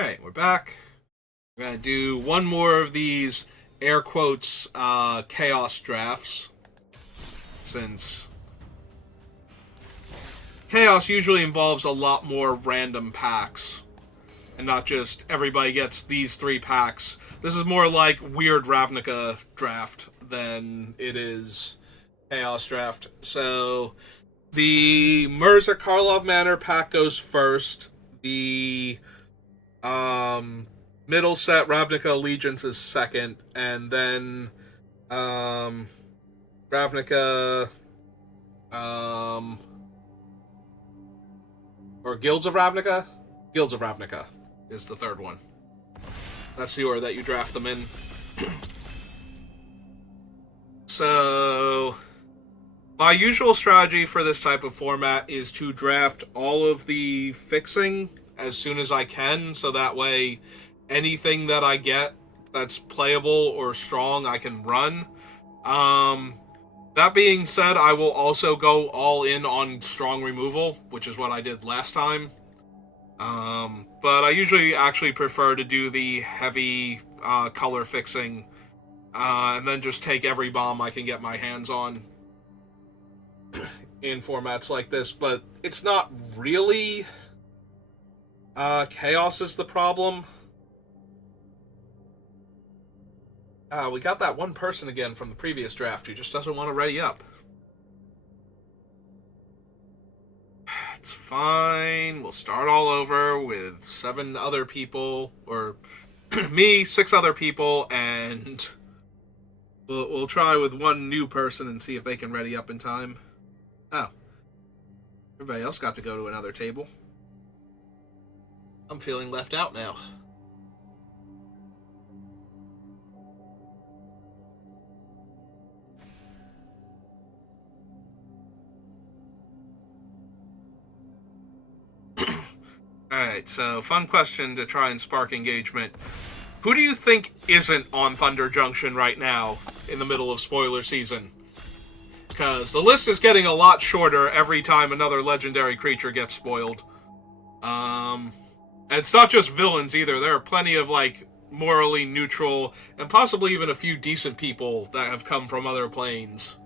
Alright, we're back. We're going to do one more of these air quotes chaos drafts. Since chaos usually involves a lot more random packs. And not just everybody gets these 3 packs. This is more like weird Ravnica draft than it is chaos draft. So the Mirza Karlov Manor pack goes first. The middle set Ravnica Allegiance is second, and then Ravnica or Guilds of Ravnica? Guilds of Ravnica is the third one. That's the order that you draft them in. So my usual strategy for this type of format is to draft all of the fixing as soon as I can, so that way anything that I get that's playable or strong I can run. That being said, I will also go all in on strong removal, which is what I did last time. But I usually actually prefer to do the heavy color fixing and then just take every bomb I can get my hands on in formats like this. But it's not really chaos is the problem. We got that one person again from the previous draft who just doesn't want to ready up. It's fine. We'll start all over with 7 other people, or me, 6 other people, and we'll try with one new person and see if they can ready up in time. Oh. Everybody else got to go to another table. I'm feeling left out now. Alright, so fun question to try and spark engagement. Who do you think isn't on Thunder Junction right now in the middle of spoiler season? Because the list is getting a lot shorter every time another legendary creature gets spoiled. And it's not just villains either. There are plenty of, like, morally neutral and possibly even a few decent people that have come from other planes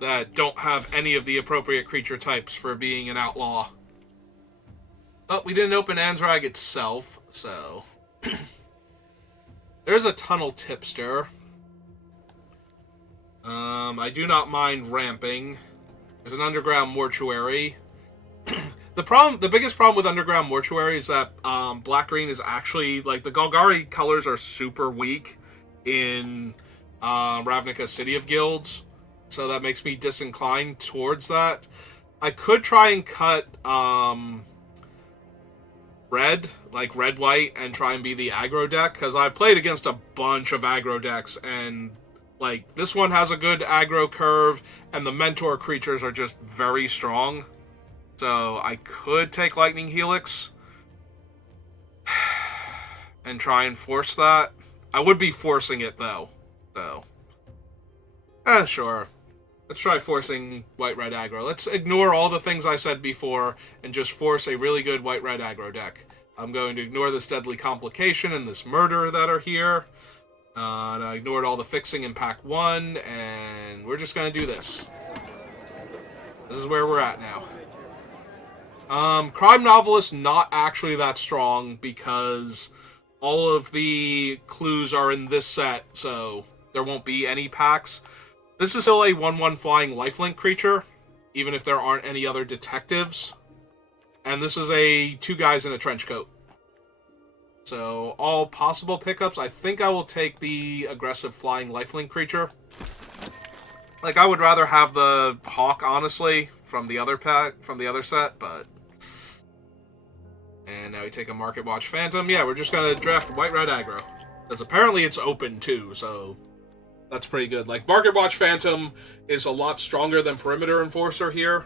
that don't have any of the appropriate creature types for being an outlaw. But we didn't open Anzrag itself, so there's a tunnel tipster. I do not mind ramping. There's an underground mortuary. The biggest problem with underground mortuary is that black-green is actually, like, the Golgari colors are super weak in Ravnica City of Guilds, so that makes me disinclined towards that. I could try and cut red, like red-white, and try and be the aggro deck, because I've played against a bunch of aggro decks, and, like, this one has a good aggro curve, and the mentor creatures are just very strong. So I could take Lightning Helix and try and force that. I would be forcing it, though. So, sure. Let's try forcing white-red aggro. Let's ignore all the things I said before and just force a really good white-red aggro deck. I'm going to ignore this Deadly Complication and this Murder that are here. And I ignored all the fixing in pack 1, and we're just going to do this. This is where we're at now. Crime Novelist, not actually that strong, because all of the clues are in this set, so there won't be any packs. This is still a 1/1 flying lifelink creature, even if there aren't any other detectives. And this is a 2 guys in a trench coat. So, all possible pickups, I think I will take the aggressive flying lifelink creature. Like, I would rather have the Hawk, honestly, from the other pack, from the other set, but... And now we take a Market Watch Phantom. Yeah, we're just going to draft white-red aggro. Because apparently it's open, too, so... That's pretty good. Like, Market Watch Phantom is a lot stronger than Perimeter Enforcer here,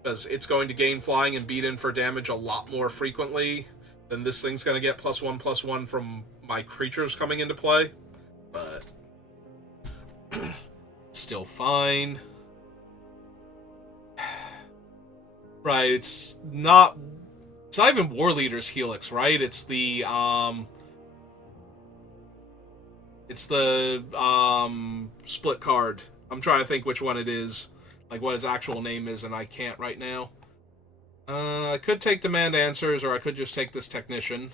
because it's going to gain flying and beat in for damage a lot more frequently than this thing's going to get +1/+1 from my creatures coming into play. But still fine. Right, it's not It's not even War Leader's Helix, right? It's the split card. I'm trying to think which one it is, like what its actual name is, and I can't right now. I could take Demand Answers, or I could just take this Technician.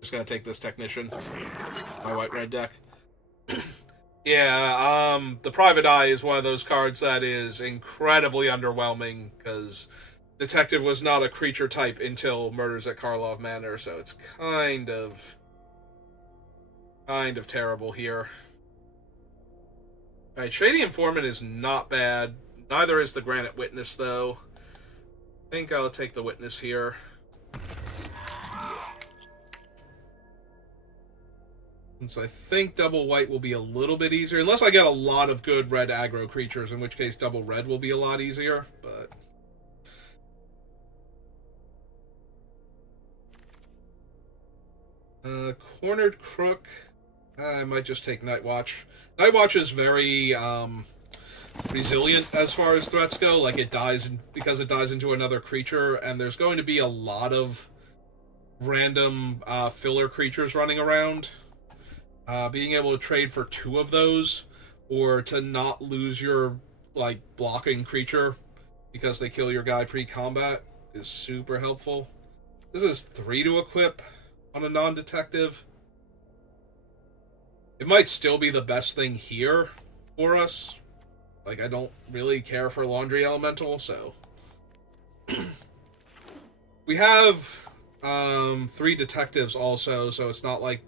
Just gonna take this Technician. My white-red deck. Yeah, the Private Eye is one of those cards that is incredibly underwhelming, because Detective was not a creature type until Murders at Karlov Manor, so it's kind of terrible here. Alright, Shady Informant is not bad. Neither is the Granite Witness, though. I think I'll take the Witness here. Since I think double white will be a little bit easier, unless I get a lot of good red aggro creatures, in which case double red will be a lot easier, but... Cornered Crook. I might just take Nightwatch. Nightwatch is very resilient as far as threats go. Like, it dies because it dies into another creature, and there's going to be a lot of random filler creatures running around. Being able to trade for 2 of those, or to not lose your like blocking creature because they kill your guy pre-combat, is super helpful. This is 3 to equip on a non-detective. It might still be the best thing here for us. Like, I don't really care for Laundry Elemental, so... We have 3 detectives also, so it's not like...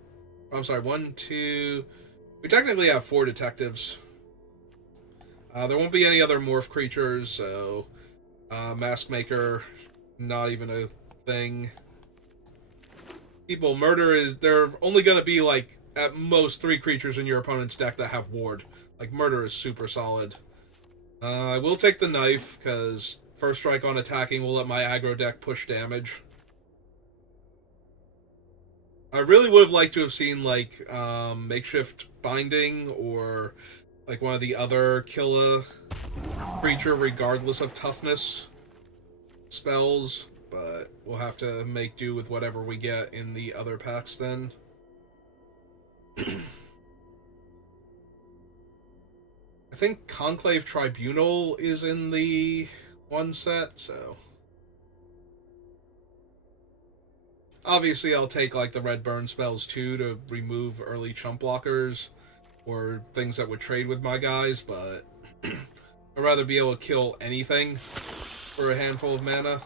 I'm sorry, 1, 2... We technically have 4 detectives. There won't be any other morph creatures, so... Mask Maker, not even a thing. People, Murder is... There are only going to be, like, at most 3 creatures in your opponent's deck that have Ward. Like, Murder is super solid. I will take the Knife, because first strike on attacking will let my aggro deck push damage. I really would have liked to have seen, like, Makeshift Binding, or, like, one of the other kill a creature regardless of toughness spells, but we'll have to make do with whatever we get in the other packs then. I think Conclave Tribunal is in the 1 set, so... Obviously, I'll take, like, the red burn spells, too, to remove early chump blockers, or things that would trade with my guys, but... I'd rather be able to kill anything for a handful of mana.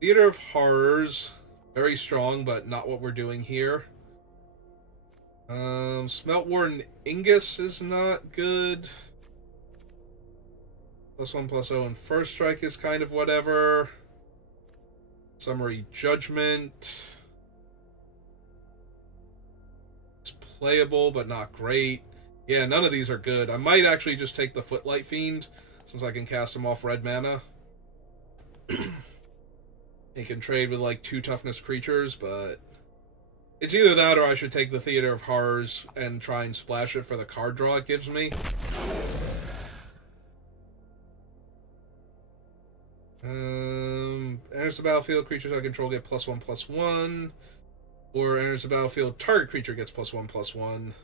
Theater of Horrors, very strong, but not what we're doing here. Smeltworn Ingus is not good. +1/+0 and First Strike is kind of whatever. Summary Judgment. It's playable, but not great. Yeah, none of these are good. I might actually just take the Footlight Fiend, since I can cast him off red mana. He can trade with, like, 2 toughness creatures, but... It's either that or I should take the Theater of Horrors and try and splash it for the card draw it gives me. Enters the battlefield, creatures I control get +1/+1. Or enters the battlefield, target creature gets +1/+1.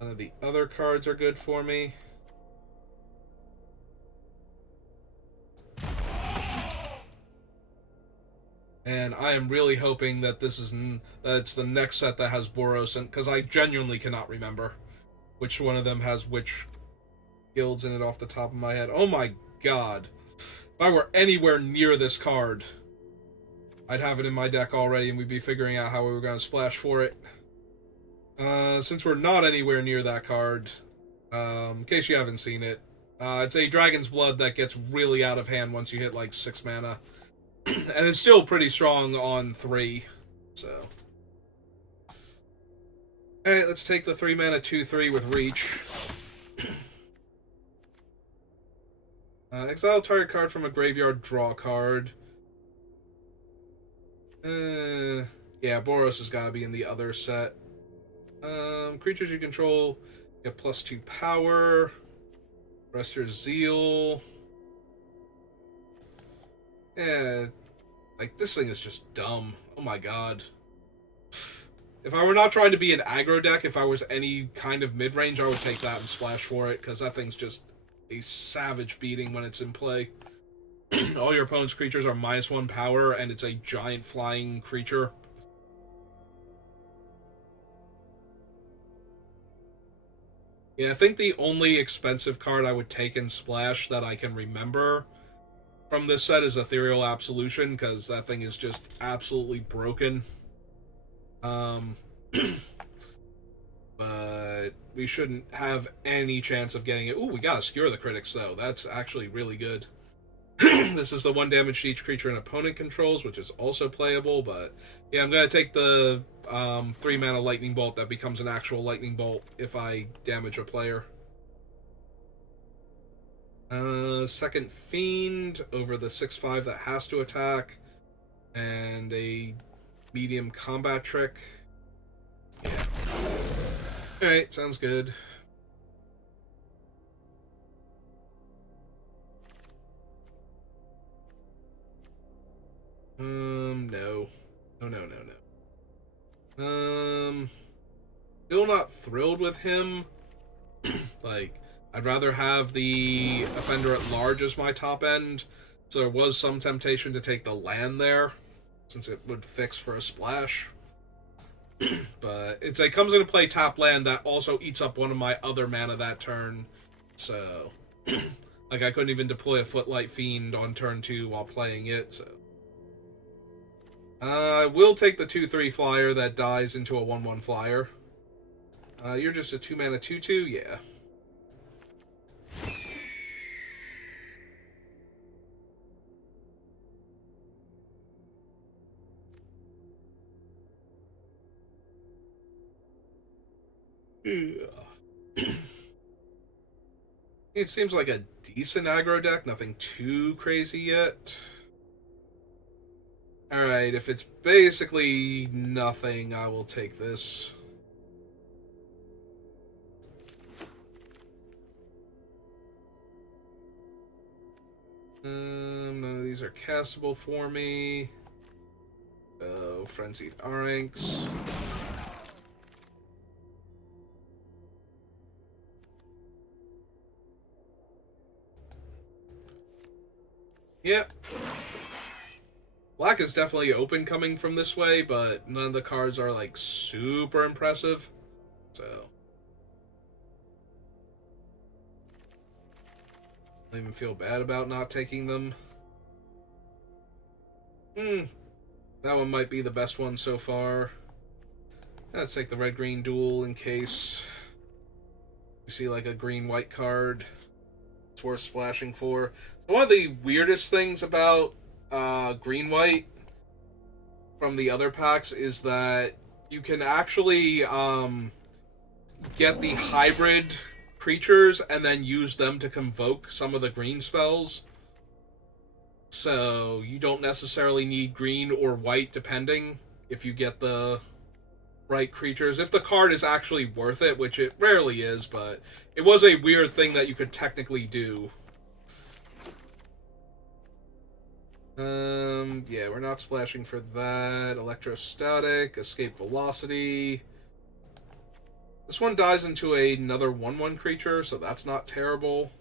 None of the other cards are good for me. And I am really hoping that this is that it's the next set that has Boros, because I genuinely cannot remember which one of them has which guilds in it off the top of my head. Oh my god. If I were anywhere near this card, I'd have it in my deck already, and we'd be figuring out how we were going to splash for it. Since we're not anywhere near that card, in case you haven't seen it, it's a Dragon's Blood that gets really out of hand once you hit like 6 mana. And it's still pretty strong on 3, so... Alright, let's take the 3 mana 2/3 with Reach. Exile target card from a graveyard, draw a card. Yeah, Boros has got to be in the other set. Creatures you control get +2 power. Rester's Zeal. Yeah, like, this thing is just dumb. Oh my god. If I were not trying to be an aggro deck, if I was any kind of mid-range, I would take that and splash for it, because that thing's just a savage beating when it's in play. All your opponent's creatures are -1 power, and it's a giant flying creature. Yeah, I think the only expensive card I would take in Splash that I can remember from this set is Ethereal Absolution, because that thing is just absolutely broken. But we shouldn't have any chance of getting it. Ooh, we gotta skewer the critics, though. That's actually really good. This is the 1 damage to each creature an opponent controls, which is also playable, but yeah, I'm gonna take the 3 mana lightning bolt that becomes an actual lightning bolt if I damage a player. Second Fiend over the 6/5 that has to attack, and a medium combat trick. Yeah. Alright, sounds good. No. No. Still not thrilled with him. Like, I'd rather have the Offender at Large as my top end, so there was some temptation to take the land there, since it would fix for a splash. But it comes into play top land that also eats up one of my other mana that turn, so... like, I couldn't even deploy a Footlight Fiend on turn 2 while playing it, so... I will take the 2/3 flyer that dies into a 1/1 flyer. You're just a 2 mana 2/2? Yeah. It seems like a decent aggro deck, nothing too crazy yet. Alright, if it's basically nothing, I will take this. None of these are castable for me. So, Frenzied Aranx. Yep. Black is definitely open coming from this way, but none of the cards are, like, super impressive. So... I don't even feel bad about not taking them. That one might be the best one so far. Let's take the red-green duel in case we see, like, a green-white card it's worth splashing for. So one of the weirdest things about green-white from the other packs is that you can actually get the hybrid creatures and then use them to convoke some of the green spells. So you don't necessarily need green or white depending if you get the right creatures. If the card is actually worth it, which it rarely is, but it was a weird thing that you could technically do. Yeah, we're not splashing for that. Electrostatic, Escape Velocity. This one dies into another 1/1 creature, so that's not terrible.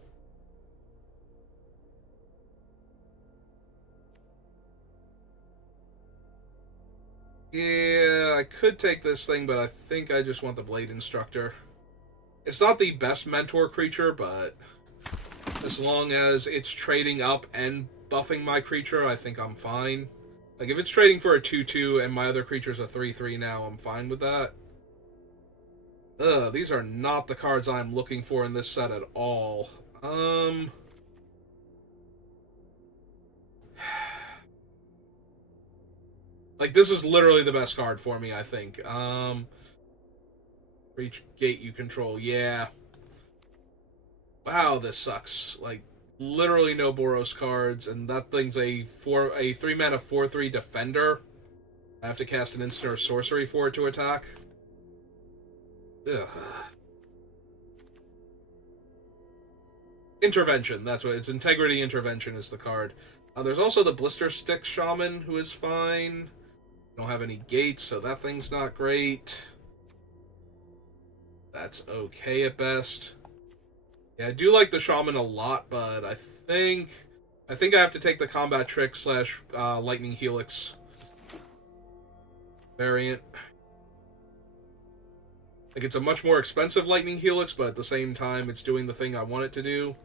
Yeah, I could take this thing, but I think I just want the Blade Instructor. It's not the best mentor creature, but as long as it's trading up and buffing my creature, I think I'm fine. Like, if it's trading for a 2/2 and my other creature's a 3/3 now, I'm fine with that. These are not the cards I'm looking for in this set at all. Like, this is literally the best card for me, I think. Reach gate you control, yeah. Wow, this sucks. Like, literally no Boros cards, and that thing's a 3 mana 4/3 defender. I have to cast an instant or sorcery for it to attack. Ugh. Intervention, that's what it's. Integrity Intervention is the card. There's also the Blister Stick Shaman, who is fine. Don't have any gates, so that thing's not great. That's okay at best. Yeah, I do like the Shaman a lot, but I think I have to take the Combat Trick slash Lightning Helix variant. Like, it's a much more expensive Lightning Helix, but at the same time, it's doing the thing I want it to do.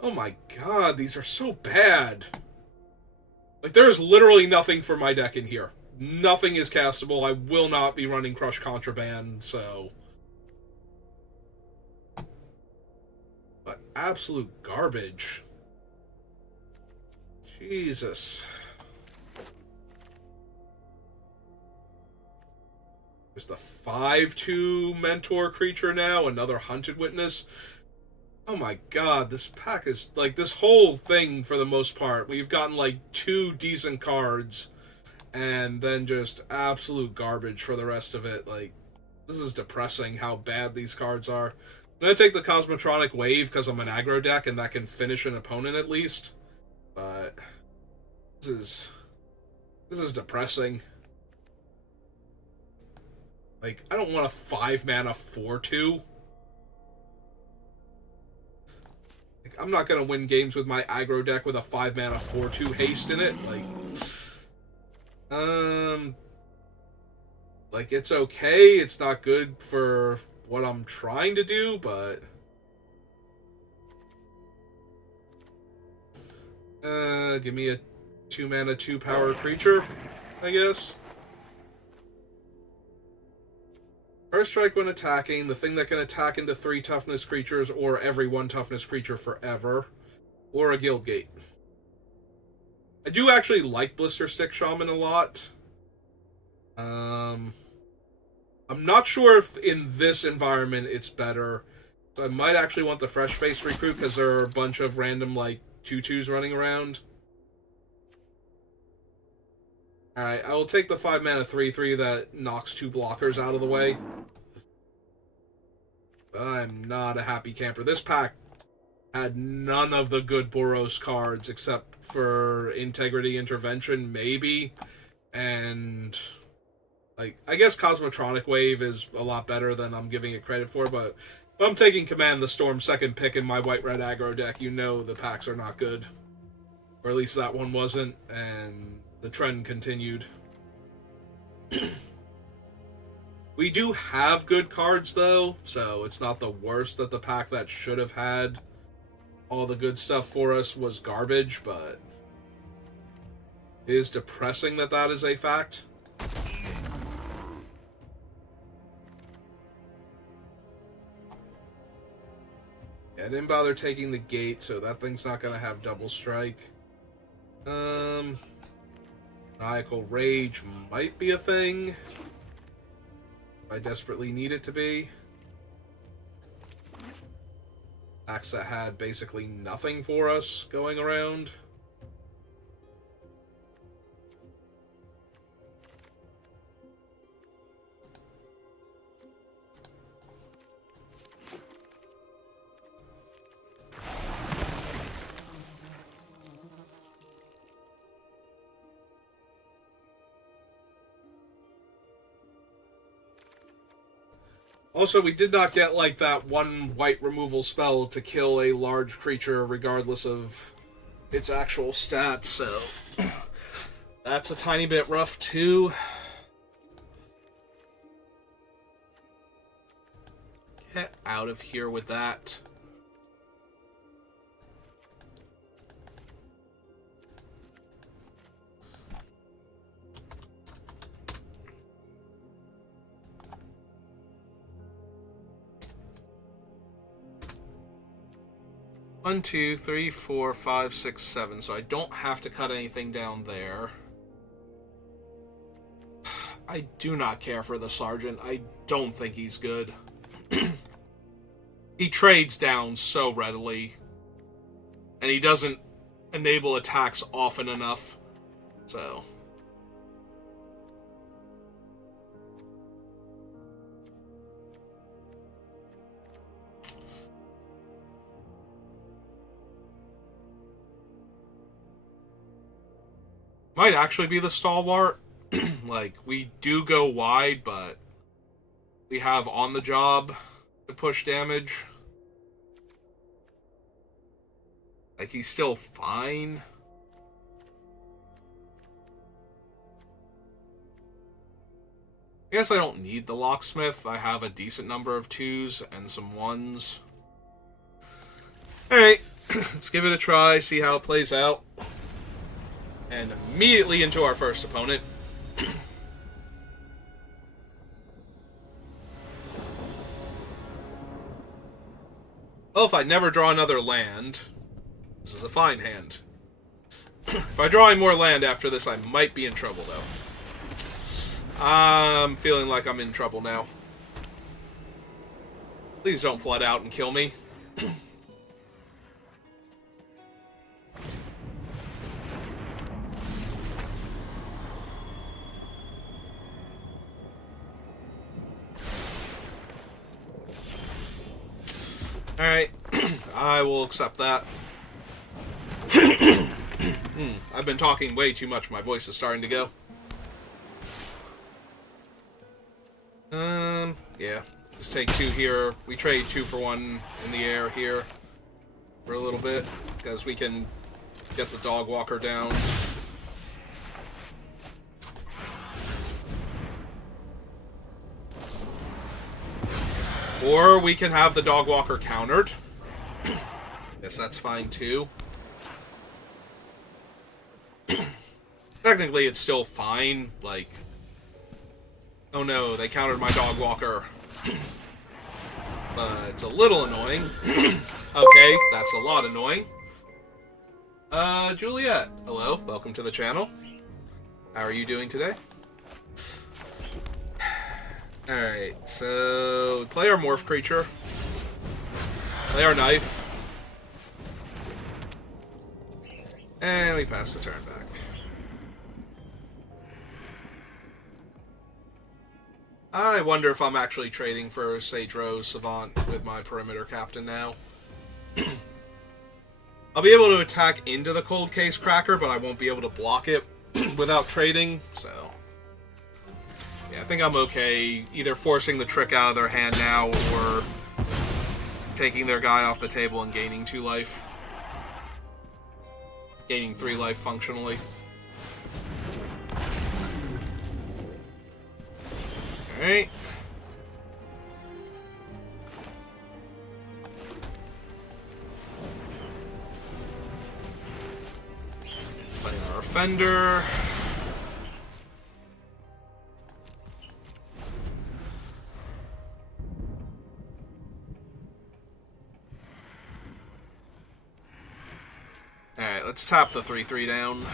Oh my god, these are so bad. Like, there is literally nothing for my deck in here. Nothing is castable. I will not be running Crush Contraband, so... But absolute garbage. Jesus. There's the 5/2 Mentor creature now, another Hunted Witness. Oh my god, this pack is, like, this whole thing, for the most part, we've gotten, like, 2 decent cards, and then just absolute garbage for the rest of it. Like, this is depressing how bad these cards are. I'm gonna take the Cosmotronic Wave because I'm an aggro deck, and that can finish an opponent at least. But this is depressing. Like, I don't want a 5-mana 4/2. Like, I'm not gonna win games with my aggro deck with a 5-mana 4/2 haste in it. Like, it's okay. It's not good for what I'm trying to do, but... give me a 2-mana 2-power creature, I guess. First strike when attacking, the thing that can attack into 3 toughness creatures or every 1 toughness creature forever. Or a Guild Gate. I do actually like Blister Stick Shaman a lot. I'm not sure if in this environment it's better. So I might actually want the Fresh Face Recruit because there are a bunch of random, like, 2/2s running around. Alright, I will take the 5-mana 3/3 that knocks 2 blockers out of the way. But I'm not a happy camper. This pack had none of the good Boros cards except for Integrity Intervention, maybe. And, like, I guess Cosmotronic Wave is a lot better than I'm giving it credit for, but if I'm taking Command the Storm second pick in my white-red aggro deck, you know the packs are not good. Or at least that one wasn't, and the trend continued. We do have good cards, though, so it's not the worst that the pack that should have had all the good stuff for us was garbage, but it is depressing that that is a fact. Yeah, I didn't bother taking the gate, so that thing's not going to have double strike. Maniacal Rage might be a thing. If I desperately need it to be. Packs that had basically nothing for us going around. Also, we did not get, like, that one white removal spell to kill a large creature regardless of its actual stats, so that's a tiny bit rough, too. Get out of here with that. One, two, three, four, five, six, seven. So I don't have to cut anything down there. I do not care for the Sergeant. I don't think he's good. He trades down so readily. And he doesn't enable attacks often enough. So... Might actually be the stalwart. Like, we do go wide, but we have on the job to push damage. Like, he's still fine. I guess I don't need the locksmith. I have a decent number of 2s and some 1s. Alright, let's give it a try, see how it plays out. And immediately into our first opponent. Well, if I never draw another land, this is a fine hand. If I draw any more land after this, I might be in trouble, though. I'm feeling like I'm in trouble now. Please don't flood out and kill me. Alright, I will accept that. I've been talking way too much, my voice is starting to go. Yeah. Just take 2 here. We trade 2 for 1 in the air here for a little bit, because we can get the dog walker down. Or we can have the dog walker countered. Guess that's fine too. Technically, it's still fine. Like, oh no, they countered my dog walker. But it's a little annoying. Okay, that's a lot annoying. Juliet, hello, welcome to the channel. How are you doing today? Alright, so play our morph creature. Play our knife. And we pass the turn back. I wonder if I'm actually trading for Sadro Savant with my perimeter captain now. I'll be able to attack into the Cold Case Cracker, but I won't be able to block it without trading, so... yeah, I think I'm okay either forcing the trick out of their hand now or taking their guy off the table and gaining 2 life. Gaining 3 life functionally. Alright. Play our offender. Alright, let's tap the 3/3 down.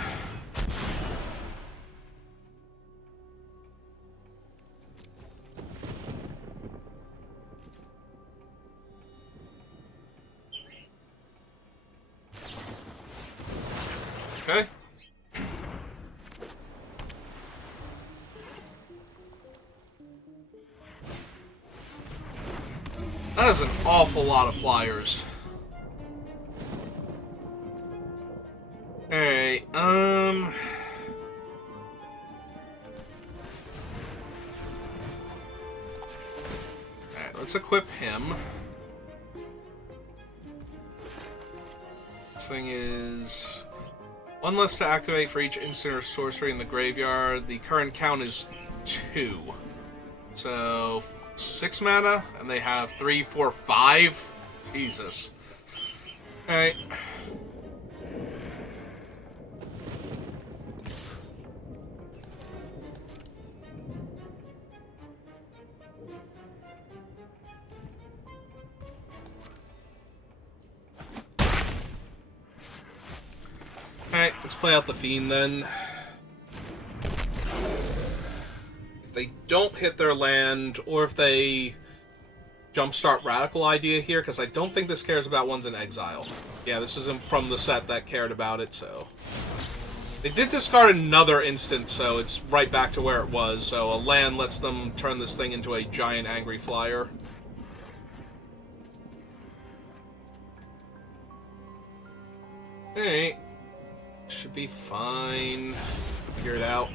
Okay. That is an awful lot of flyers. Alright, Alright, let's equip him. This thing is 1 less to activate for each instant or sorcery in the graveyard. The current count is 2. So 6 mana, and they have 3, 4, 5. Jesus. Alright. Alright, let's play out the Fiend then. If they don't hit their land, or if they jumpstart Radical Idea here, because I don't think this cares about ones in exile. Yeah, this isn't from the set that cared about it, so... They did discard another instant, so it's right back to where it was, so a land lets them turn this thing into a giant angry flyer. Alright. Should be fine. Figure it out.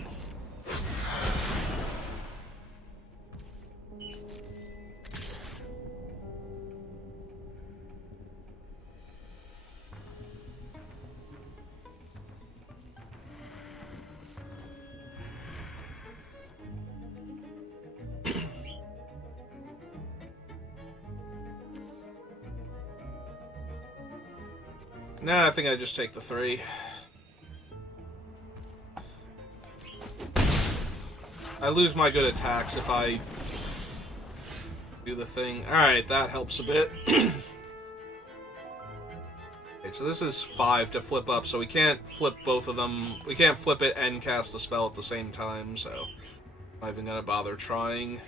Nah, I think I just take the 3. I lose my good attacks if I do the thing. Alright, that helps a bit. Okay, so this is 5 to flip up, so we can't flip both of them. We can't flip it and cast the spell at the same time, so I'm not even gonna bother trying.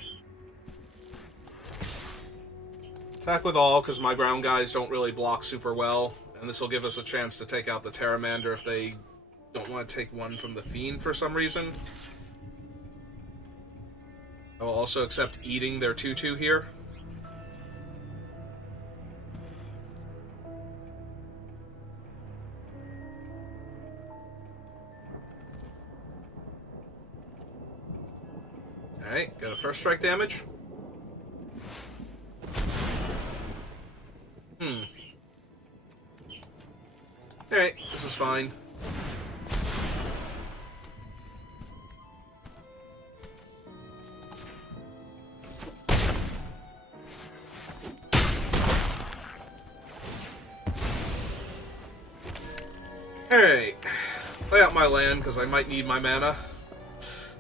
Attack with all, because my ground guys don't really block super well. And this will give us a chance to take out the Pteramander if they don't want to take one from the Fiend for some reason. I will also accept eating their 2/2 here. Alright, got a first strike damage. Alright, this is fine. Alright. Play out my land, because I might need my mana.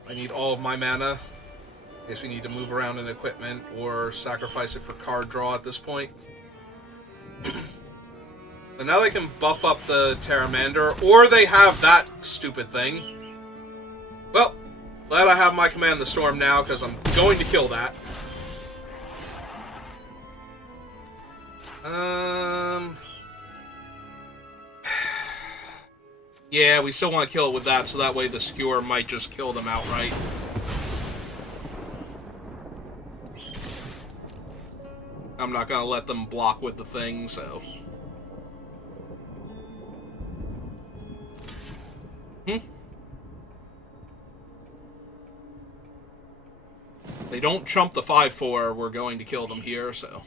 I need all of my mana. I guess we need to move around in equipment, or sacrifice it for card draw at this point. So now they can buff up the Pteramander, or they have that stupid thing. Well, glad I have my Command the Storm now, because I'm going to kill that. Yeah, we still want to kill it with that, so that way the Skewer might just kill them outright. I'm not going to let them block with the thing, so... They don't chump the 5/4, we're going to kill them here, so...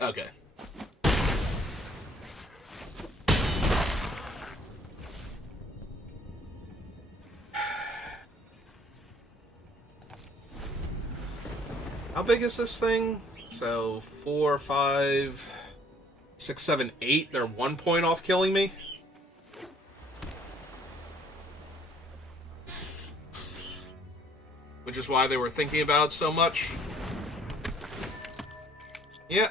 Okay. How big is this thing? So, 4, 5, 6, 7, 8. They're 1 point off killing me? Which is why they were thinking about it so much. Yeah.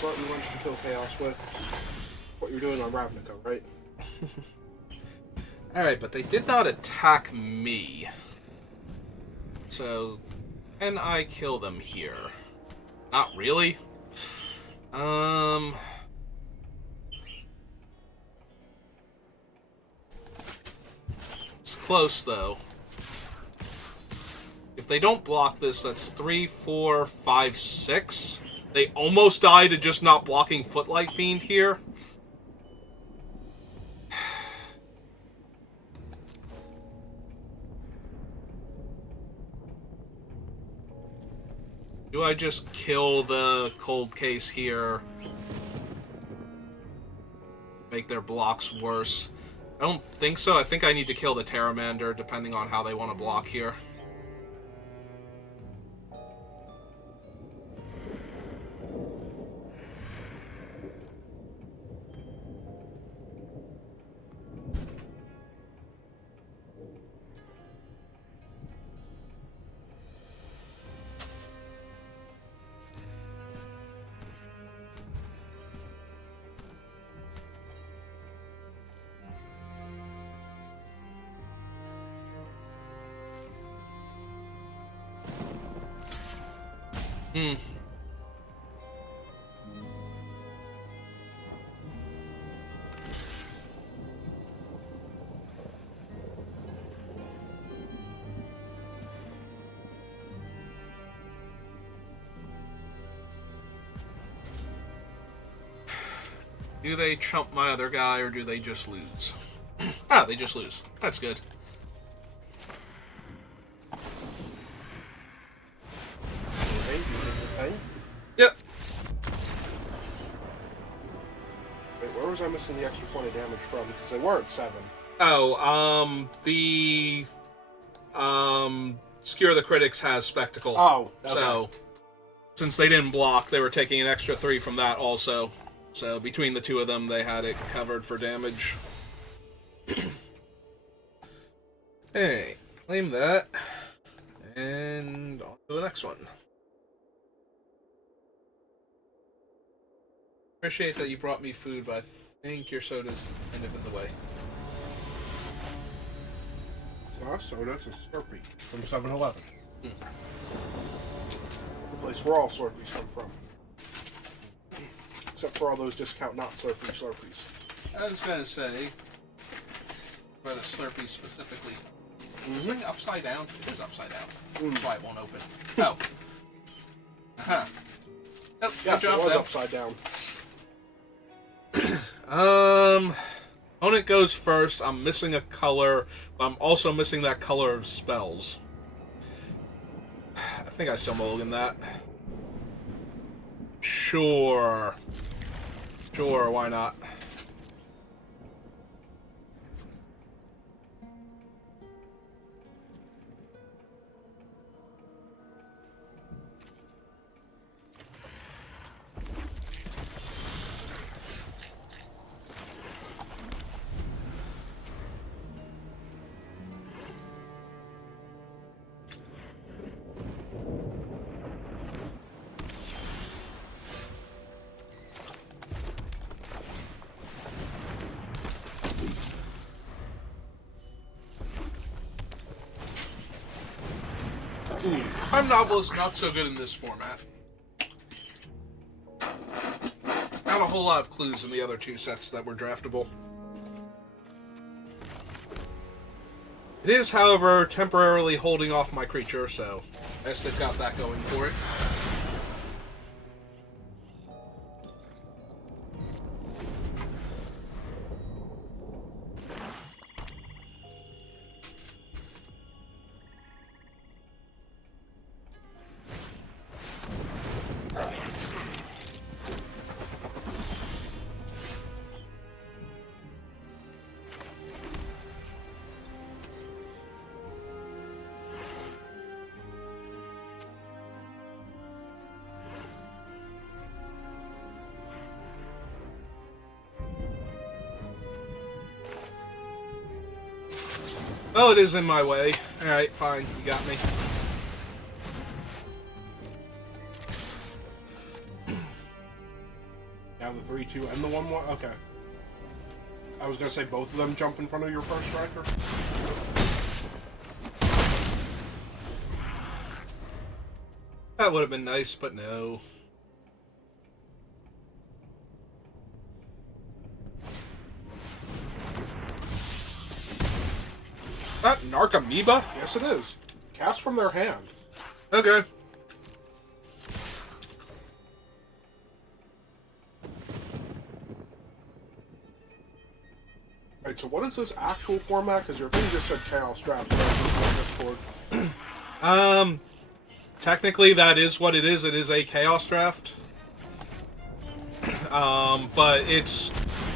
What we wanted to kill Chaos with. What you're doing on Ravnica, right? Alright, but they did not attack me. So, can I kill them here? Not really. It's close, though. If they don't block this, that's 3, 4, 5, 6. They almost died to just not blocking Footlight Fiend here. Do I just kill the Cold Case here? Make their blocks worse? I don't think so. I think I need to kill the Pteramander, depending on how they want to block here. Do they chump my other guy, or do they just lose? Ah, they just lose. That's good. Okay, you did the thing. Yep. Wait, where was I missing the extra point of damage from? Because they were at 7. Oh, Skewer the Critics has Spectacle. Oh, okay. So, since they didn't block, they were taking an extra 3 from that also. So, between the two of them, they had it covered for damage. Hey, claim that. And on to the next one. Appreciate that you brought me food, but I think your soda's kind of in the way. Soda, it's a Slurpee from 7-Eleven. The place where all Slurpees come from. Except for all those discount not Slurpees. I was gonna say, for the Slurpee specifically, is this thing upside down? It is upside down. That's why it won't open. Oh. Uh-huh. Oh, Yes, good job, it was though. upside down. Opponent goes first. I'm missing a color, but I'm also missing that color of spells. I think I still mulligan that. Sure. Sure, why not? Time novel is not so good in this format. Not a whole lot of clues in the other two sets that were draftable. It is, however, temporarily holding off my creature, so I guess they've got that going for it. Well, it is in my way. Alright, fine. You got me. Now the 3-2 and the 1-1? Okay. I was going to say both of them jump in front of your first striker. That would have been nice, but no. That Narcomoeba? Yes, it is. Cast from their hand. Okay. Right, so what is this actual format? Because your thing just said Chaos Draft on Discord. Technically that is what it is. It is a Chaos Draft. But it's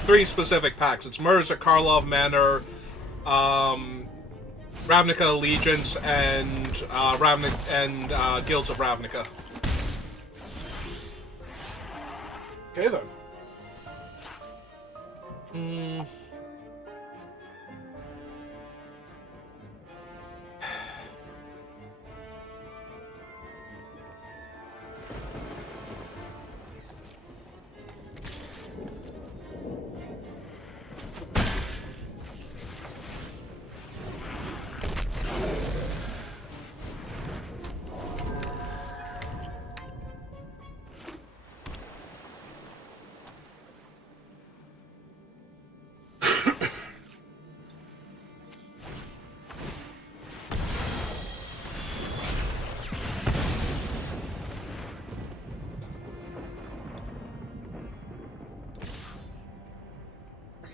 3 specific packs. It's Murders at Karlov Manor, Ravnica Allegiance, and Guilds of Ravnica. Okay, then.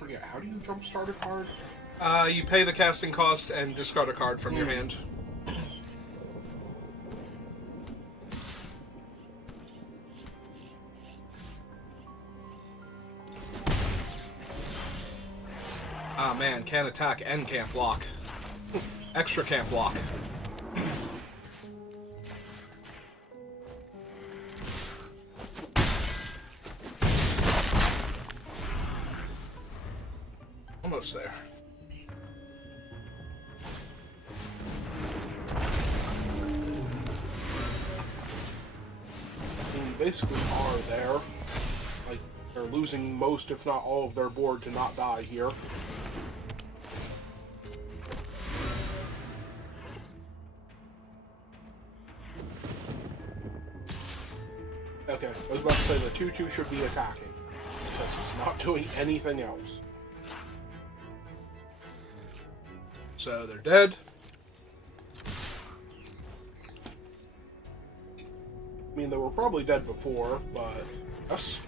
forget, how do you jumpstart a card? You pay the casting cost and discard a card from your hand. Ah, man, can't attack and can't block. Extra can't block. Almost there. I mean, basically are there. Like, they're losing most, if not all, of their board to not die here. Okay, I was about to say the 2-2 should be attacking, because it's not doing anything else. So they're dead. I mean, they were probably dead before, but yes.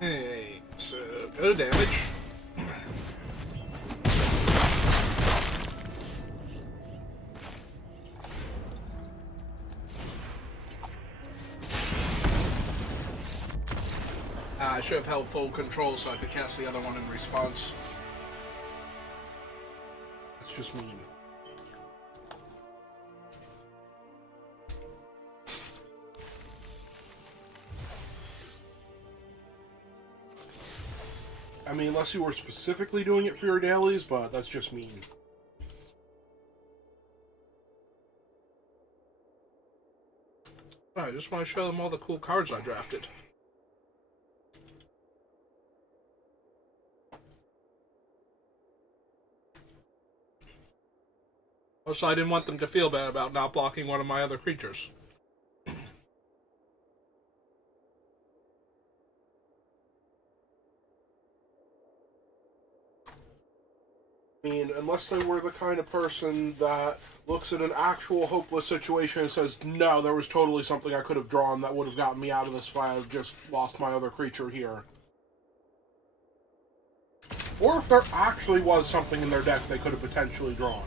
Hey, so go to damage. I should have held full control so I could cast the other one in response. It's just mean. I mean, unless you were specifically doing it for your dailies, but that's just mean. I just want to show them all the cool cards I drafted. Also, I didn't want them to feel bad about not blocking one of my other creatures. I mean, unless they were the kind of person that looks at an actual hopeless situation and says, no, there was totally something I could have drawn that would have gotten me out of this if I had just lost my other creature here. Or if there actually was something in their deck they could have potentially drawn.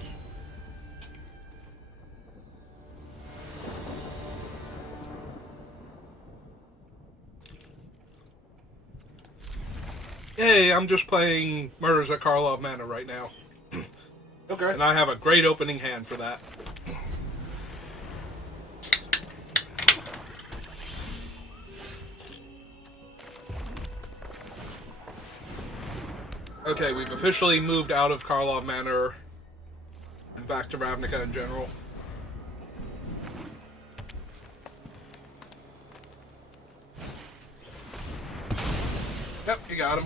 Hey, I'm just playing Murders at Karlov Manor right now. Okay. And I have a great opening hand for that. Okay, we've officially moved out of Karlov Manor and back to Ravnica in general. Yep, you got him.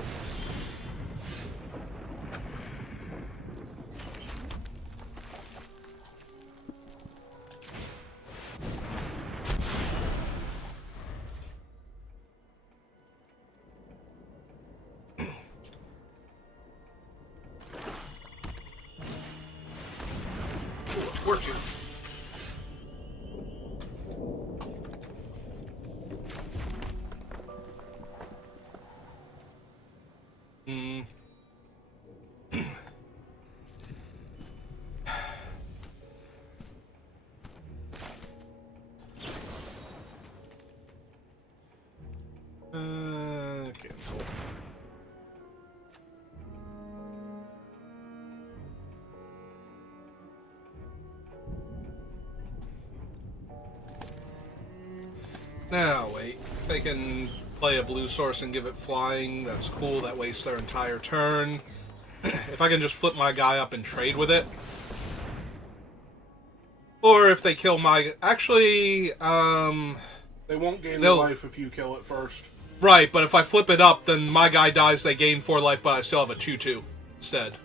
Fortune. Cancel. Now, wait. If they can play a blue source and give it flying, that's cool. That wastes their entire turn. If I can just flip my guy up and trade with it. Or if they kill my... Actually, They won't gain the life if you kill it first. Right, but if I flip it up, then my guy dies, they gain 4 life, but I still have a 2-2 instead.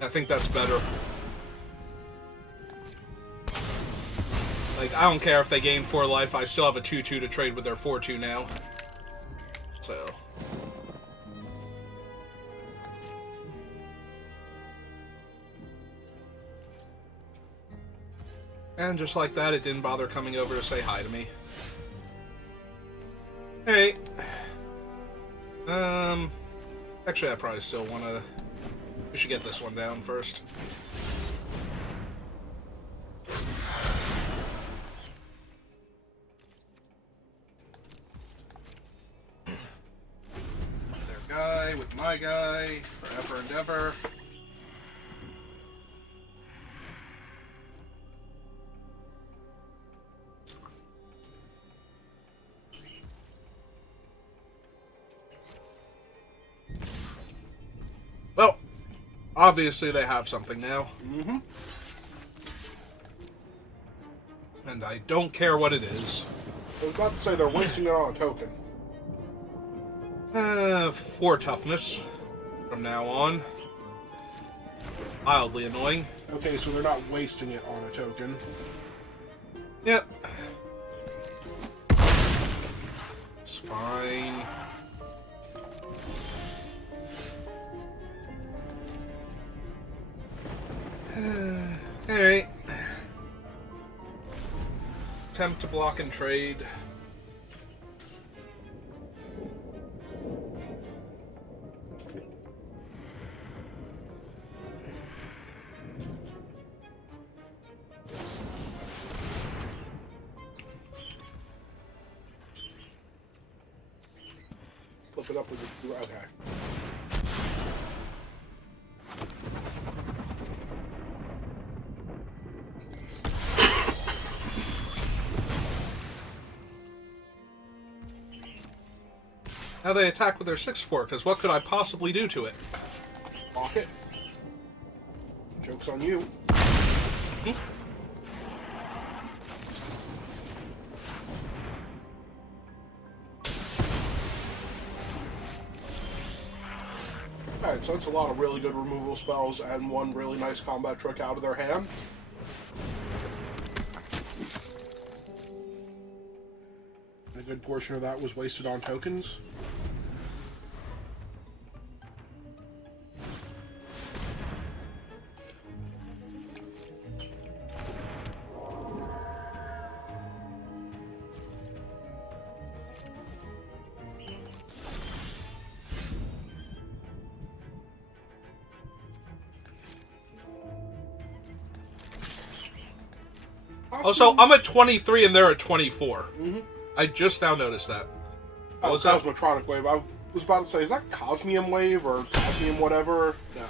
I think that's better. Like, I don't care if they gain 4 life, I still have a 2-2 to trade with their 4-2 now. So... And just like that, it didn't bother coming over to say hi to me. Hey. Actually, I probably still want to... We should get this one down first. Their guy with my guy, forever and ever. Well, obviously they have something now. Mm-hmm. And I don't care what it is. I was about to say they're wasting it on a token. 4 toughness from now on. Mildly annoying. Okay, so they're not wasting it on a token. Yep. It's fine. Alright. Attempt to block and trade. Flip it up with it. Okay. Now they attack with their 6-4, because what could I possibly do to it? Block it. Joke's on you. Hmm? Alright, so that's a lot of really good removal spells and one really nice combat trick out of their hand. A good portion of that was wasted on tokens. Oh, so I'm at 23 and they're at 24. Mm-hmm. I just now noticed that. That was Cosmotronic Wave. I was about to say, is that Cosmium Wave or Cosmium whatever? No.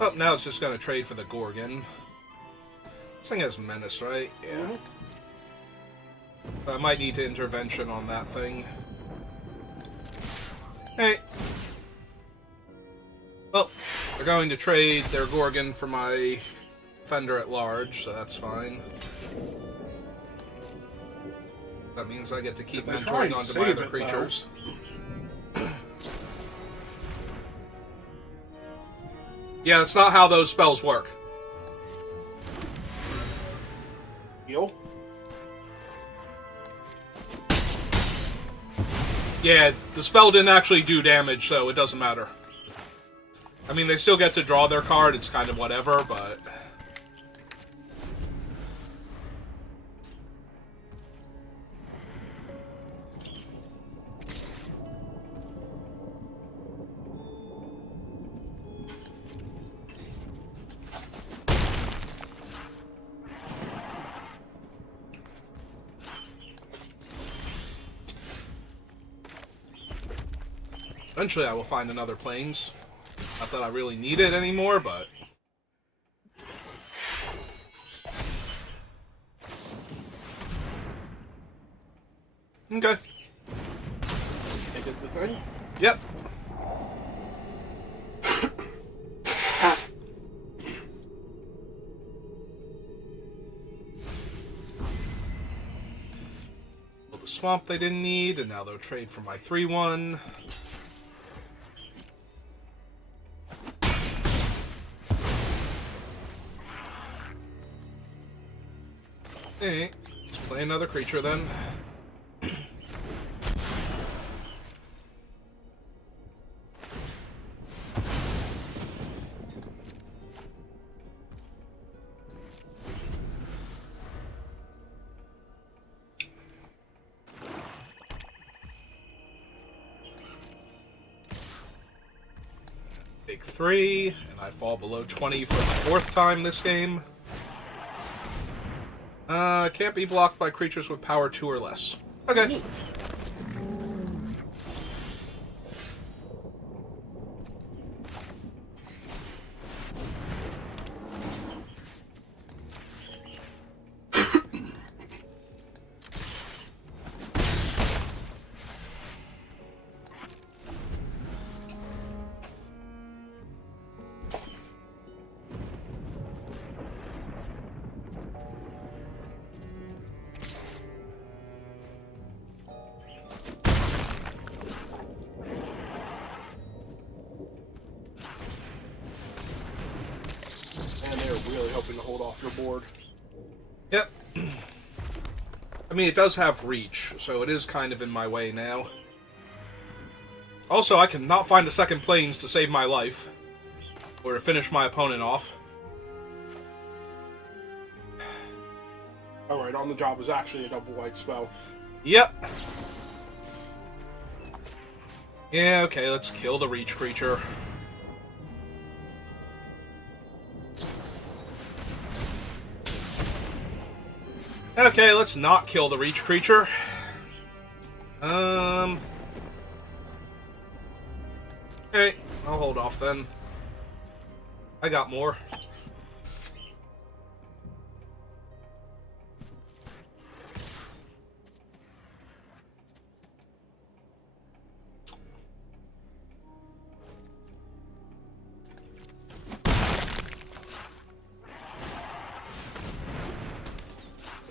Oh, now it's just going to trade for the Gorgon. This thing has Menace, right? Yeah. Mm-hmm. So I might need to intervention on that thing. Hey. Well, they're going to trade their Gorgon for my Fender at large, so that's fine. That means I get to keep mentoring onto my other creatures. Yeah, that's not how those spells work. Heal? Yeah, the spell didn't actually do damage, so it doesn't matter. I mean, they still get to draw their card, it's kind of whatever, but... Eventually I will find another Plains. Not that I really need it anymore, but... Okay. Take it the thing. Yep. The swamp they didn't need, and now they'll trade for my 3/1. Hey, let's play another creature then. Big 3, and I fall below 20 for the 4th time this game. Can't be blocked by creatures with power 2 or less. Okay. Neat. Really hoping to hold off your board. Yep. I mean, it does have reach, so it is kind of in my way now. Also, I cannot find a second planes to save my life. Or to finish my opponent off. Alright, on the job is actually a double white spell. Yep. Yeah, okay, let's kill the reach creature. Okay, let's not kill the reach creature. Okay, I'll hold off then. I got more.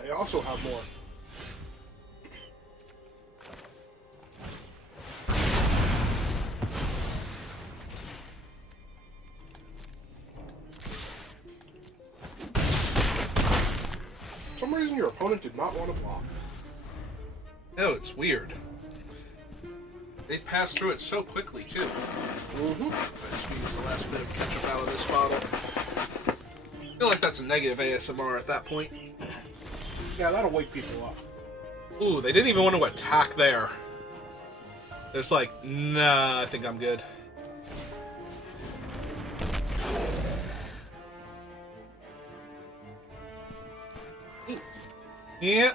They also have more. For some reason, your opponent did not want to block. No, it's weird. They pass through it so quickly, too. Mm-hmm. So I squeeze the last bit of ketchup out of this bottle. I feel like that's a negative ASMR at that point. Yeah, that'll wake people up. Ooh, they didn't even want to attack there. They're just like, nah, I think I'm good. Yeah.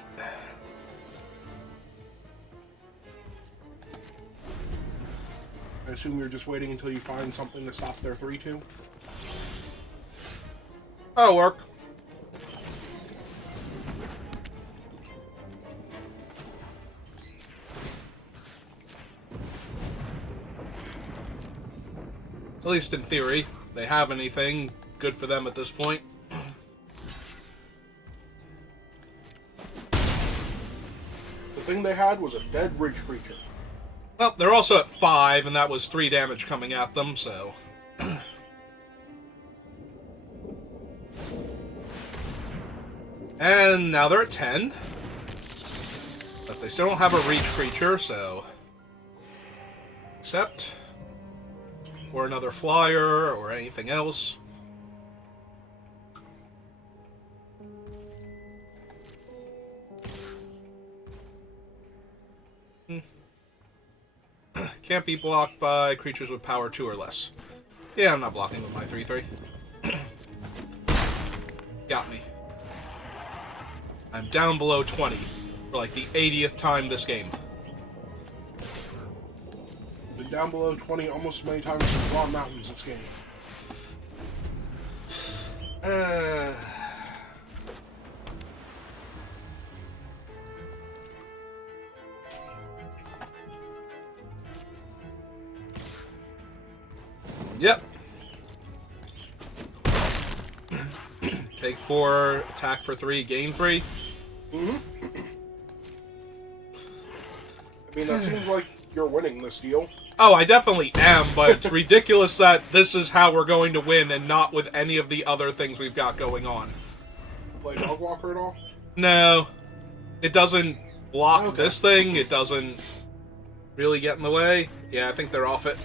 I assume you're just waiting until you find something to stop their 3-2? That'll work. At least in theory. They have anything good for them at this point. The thing they had was a dead ridge creature. Well, they're also at 5, and that was 3 damage coming at them, so... And now they're at 10. But they still don't have a reach creature, so... Except... Or another flyer, or anything else. Can't be blocked by creatures with power 2 or less. Yeah, I'm not blocking with my 3/3. Got me. I'm down below 20 for like the 80th time this game. Been down below 20 almost as many times as Blonde Mountains this game. Yep. Take 4, attack for 3, gain 3. Mm-hmm. I mean, that seems like you're winning this deal. Oh, I definitely am, but it's ridiculous that this is how we're going to win and not with any of the other things we've got going on. Play Dog Walker at all? No. It doesn't block Okay. this thing. It doesn't really get in the way. Yeah, I think they're off it.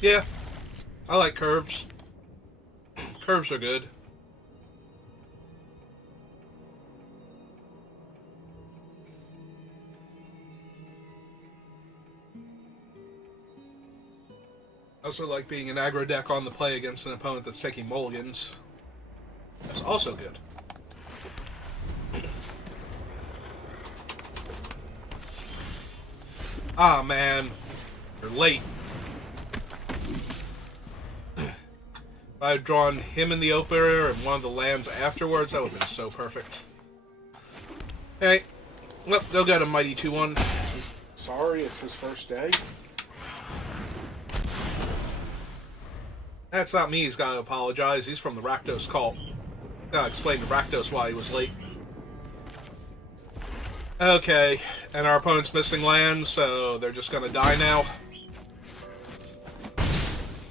Yeah, I like curves. Curves are good. I also like being an aggro deck on the play against an opponent that's taking mulligans. That's also good. Ah, man. You're late. If I had drawn him in the opener and one of the lands afterwards, that would have been so perfect. Hey. Well, they'll get a mighty 2-1. Sorry, it's his first day. That's not me, he's gotta apologize. He's from the Rakdos cult. Gotta explain to Rakdos why he was late. Okay, and our opponent's missing lands, so they're just gonna die now.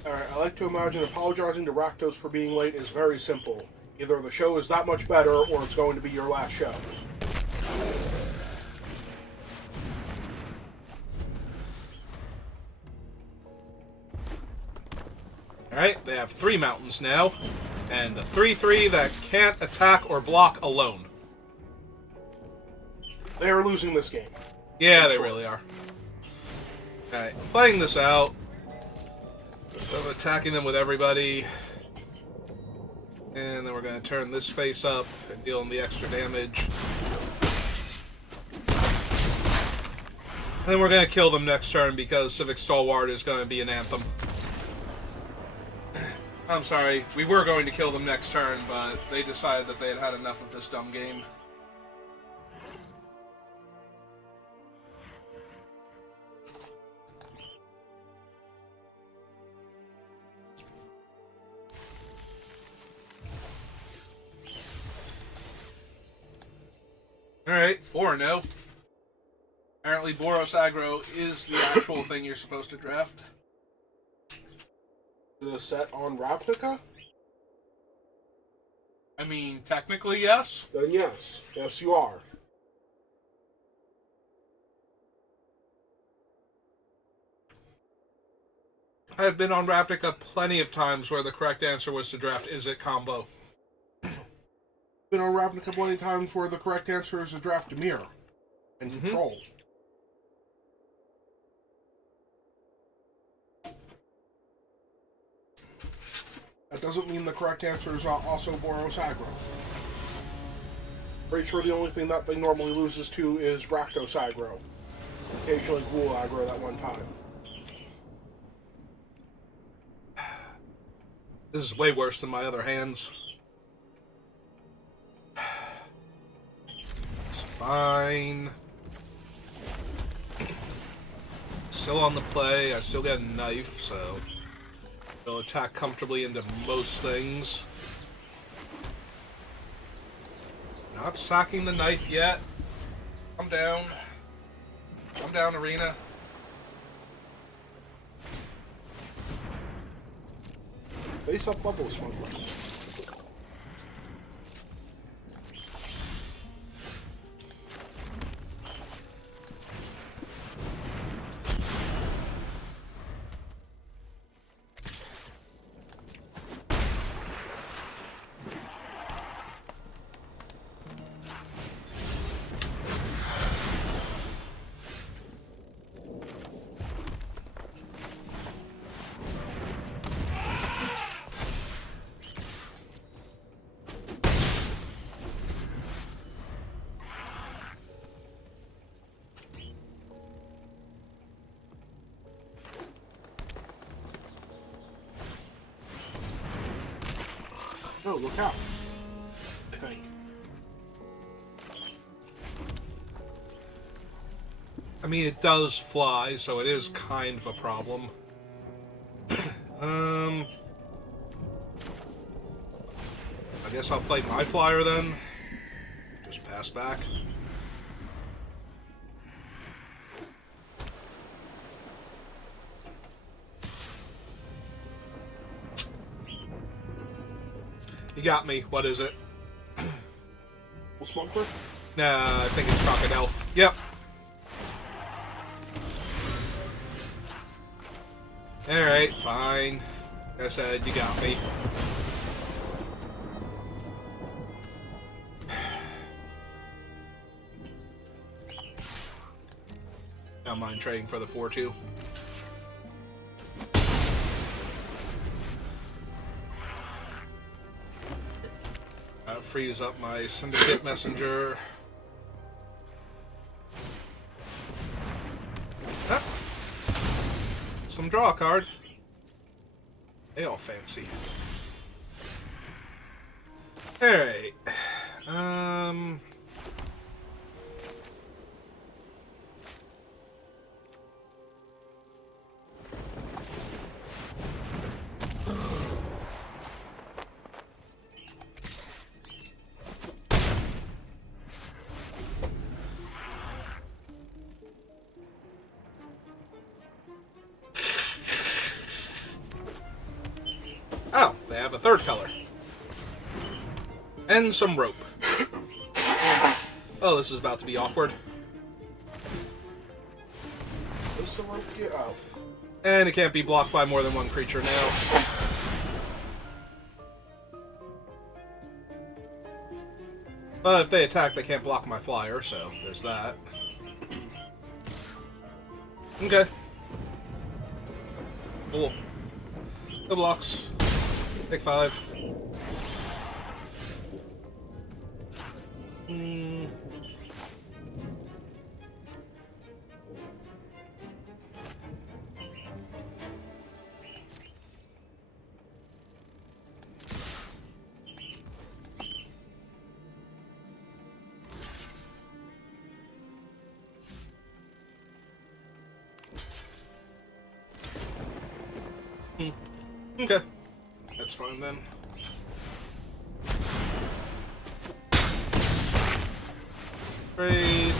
Alright, I like to imagine apologizing to Rakdos for being late is very simple. Either the show is that much better, or it's going to be your last show. Alright, they have 3 mountains now, and the 3/3 that can't attack or block alone. They are losing this game. Yeah, they really are. Alright, playing this out. So attacking them with everybody. And then we're going to turn this face up and deal them the extra damage. And then we're going to kill them next turn because Civic Stalwart is going to be an anthem. I'm sorry, we were going to kill them next turn, but they decided that they had had enough of this dumb game. Alright, 4-0. Apparently Boros aggro is the actual thing you're supposed to draft. The set on Ravnica? I mean, technically, yes. Then yes. Yes, you are. I've been on Ravnica plenty of times where the correct answer was to draft Is It combo. Been on Ravnica plenty of times where the correct answer is to draft Demir and Control. That doesn't mean the correct answer is also Boros aggro. Pretty sure the only thing that thing normally loses to is Rakdos aggro. Occasionally Ghoul aggro that one time. This is way worse than my other hands. It's fine. Still on the play. I still get a knife, so they'll attack comfortably into most things. Not sacking the knife yet. I'm down. I'm down, Arena. Face up Bubble Smuggler. Oh, look out. I think. I mean, it does fly, so it is kind of a problem. I guess I'll play my flyer then. Just pass back. You got me. What is it? Smuggler? Nah, I think it's Crocodile. Yep. Alright, fine. Like I said, you got me. Don't mind trading for the 4-2. That frees up my Syndicate Messenger. Ah. Some draw a card. They all fancy. Alright. Oh, they have a third color. And some rope. Oh, this is about to be awkward. Does the rope get out? And it can't be blocked by more than one creature now. But if they attack, they can't block my flyer, so there's that. Okay. Cool. No blocks. Take 5. Okay. That's fine then. Trade.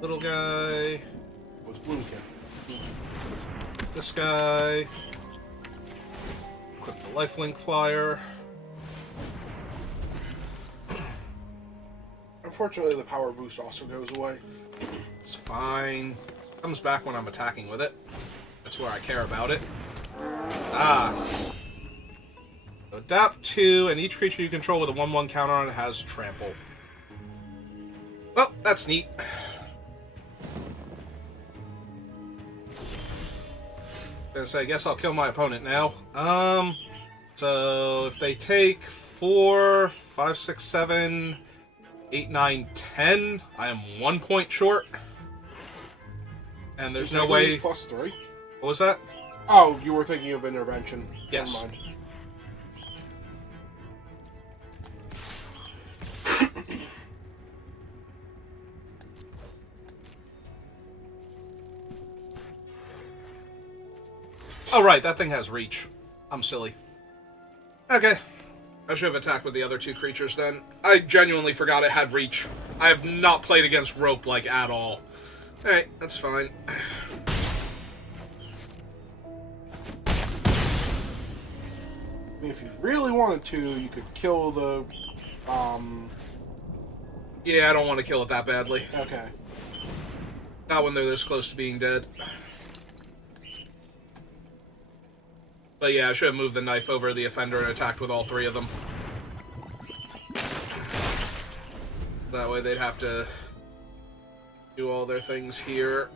Little guy. What's blue kid? This guy. Equip the lifelink flyer. Unfortunately, the power boost also goes away. It's fine. Comes back when I'm attacking with it. That's where I care about it. Ah. So adapt to, and each creature you control with a 1/1 counter on it has trample. Well, that's neat. Gonna say, I guess I'll kill my opponent now. So if they take 4, 5, 6, 7, 8, 9, 10, I am 1 point short. And there's no way. +3. What was that? Oh, you were thinking of intervention. Yes. Never mind. Oh, right, that thing has reach. I'm silly. Okay. I should have attacked with the other 2 creatures then. I genuinely forgot it had reach. I have not played against rope, like, at all. Alright, that's fine. I mean, if you really wanted to, you could kill the, Yeah, I don't want to kill it that badly. Okay. Not when they're this close to being dead. But yeah, I should have moved the knife over the offender and attacked with all 3 of them. That way they'd have to do all their things here.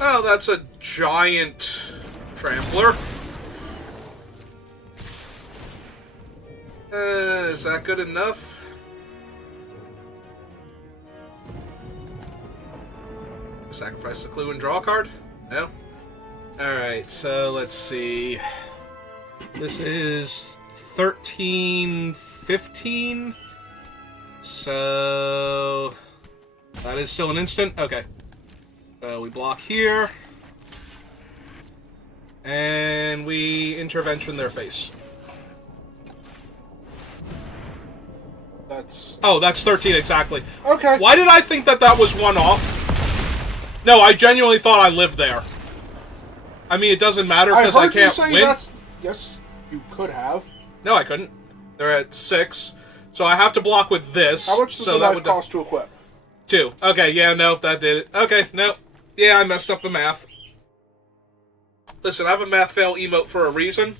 Oh, that's a giant trampler. Is that good enough? Sacrifice the clue and draw a card? No? Alright, so let's see. This is 13, 15. So that is still an instant? Okay. So we block here. And we intervention their face. Oh, that's 13 exactly. Okay. Why did I think that that was one off? No, I genuinely thought I lived there. I mean, it doesn't matter because I can't win. Yes, you could have. No, I couldn't. They're at 6. So I have to block with this. How much does the knife cost to equip? 2. Okay, yeah, no, that did it. Okay, no. Yeah, I messed up the math. Listen, I have a math fail emote for a reason.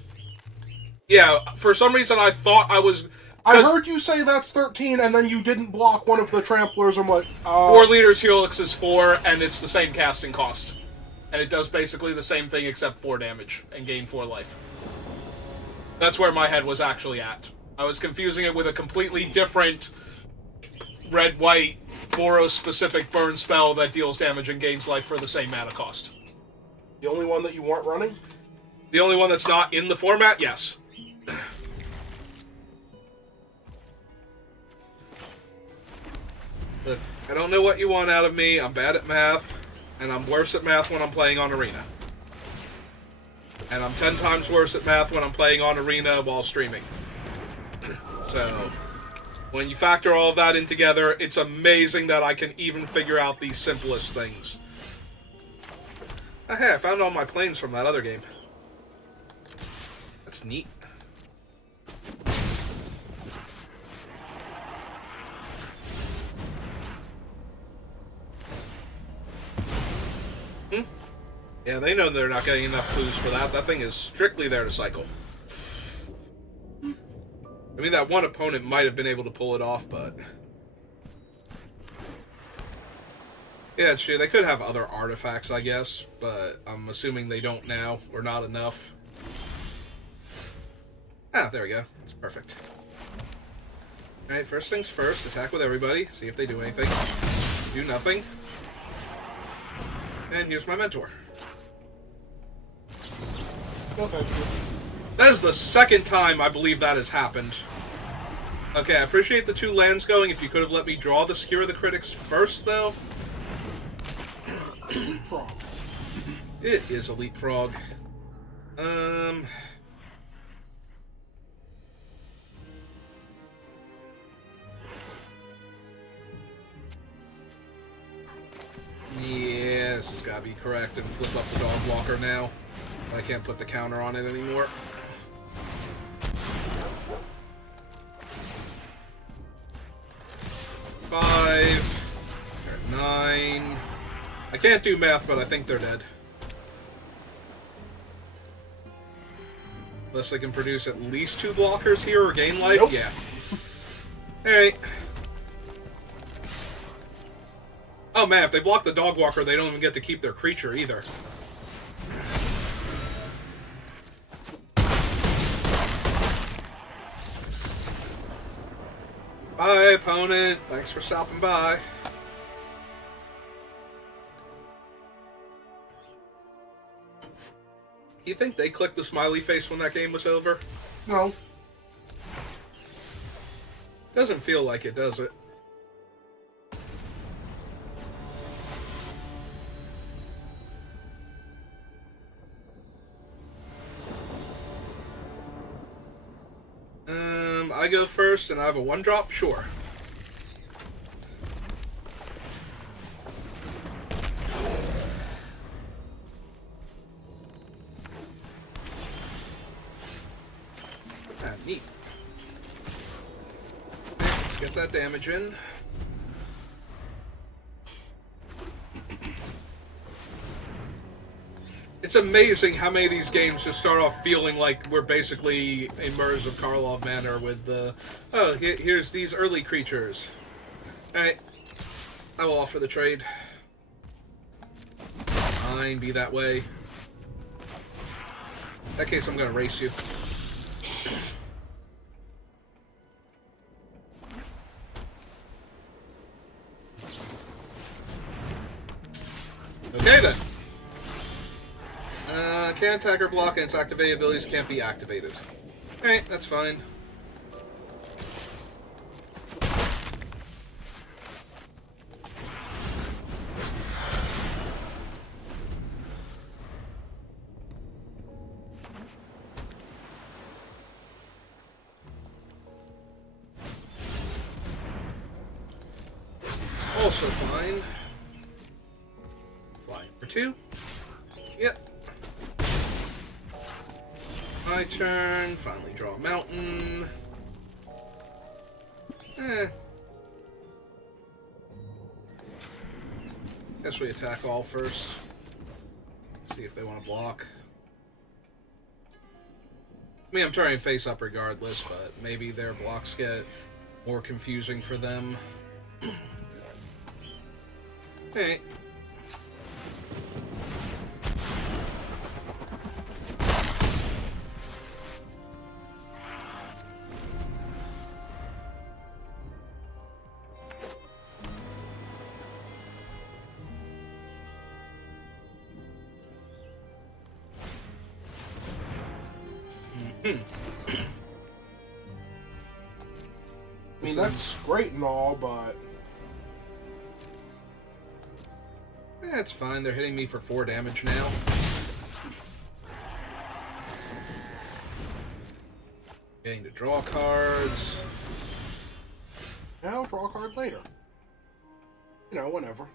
Yeah, for some reason I thought I was... I heard you say that's 13, and then you didn't block one of the tramplers. I'm like, War Leader's Helix is 4, and it's the same casting cost. And it does basically the same thing except 4 damage, and gain 4 life. That's where my head was actually at. I was confusing it with a completely different red-white Boros-specific burn spell that deals damage and gains life for the same mana cost. The only one that you weren't running? The only one that's not in the format? Yes. Look, I don't know what you want out of me. I'm bad at math, and I'm worse at math when I'm playing on Arena. And I'm 10 times worse at math when I'm playing on Arena while streaming. So, when you factor all of that in together, it's amazing that I can even figure out the simplest things. Oh, hey, I found all my planes from that other game. That's neat. Yeah, they know they're not getting enough clues for that. That thing is strictly there to cycle. I mean, that one opponent might have been able to pull it off, but... Yeah, it's true. They could have other artifacts, I guess, but I'm assuming they don't now, or not enough. Ah, there we go. That's perfect. Alright, first things first, attack with everybody, see if they do anything. Do nothing. And here's my mentor. Okay. That is the second time I believe that has happened. Okay, I appreciate the 2 lands going. If you could have let me draw the Secure the Critics first, though. Frog. It is a leapfrog. Yeah, this has got to be correct and flip up the dog walker now. I can't put the counter on it anymore. Five. They're at 9. I can't do math, but I think they're dead. Unless they can produce at least 2 blockers here or gain life? Nope. Yeah. Alright. Oh man, if they block the dog walker, they don't even get to keep their creature either. Bye, opponent. Thanks for stopping by. You think they clicked the smiley face when that game was over? No. Doesn't feel like it, does it? I go first, and I have a 1-drop? Sure. Ah, neat. Okay, let's get that damage in. It's amazing how many of these games just start off feeling like we're basically in Murs of Karlov Manor with the, oh, here's these early creatures. Alright, I will offer the trade. Fine, be that way. In that case, I'm going to race you. Can't attack or block, and its activated abilities can't be activated. Alright, that's fine. It's also fine. Flying for 2. Yep. My turn. Finally draw a mountain. Guess we attack all first. See if they want to block. I mean, I'm turning face up regardless, but maybe their blocks get more confusing for them. Hey. I mean, that's great and all, but... It's fine. They're hitting me for 4 damage now. Getting to draw cards. Yeah, I'll draw a card later. You know, whenever.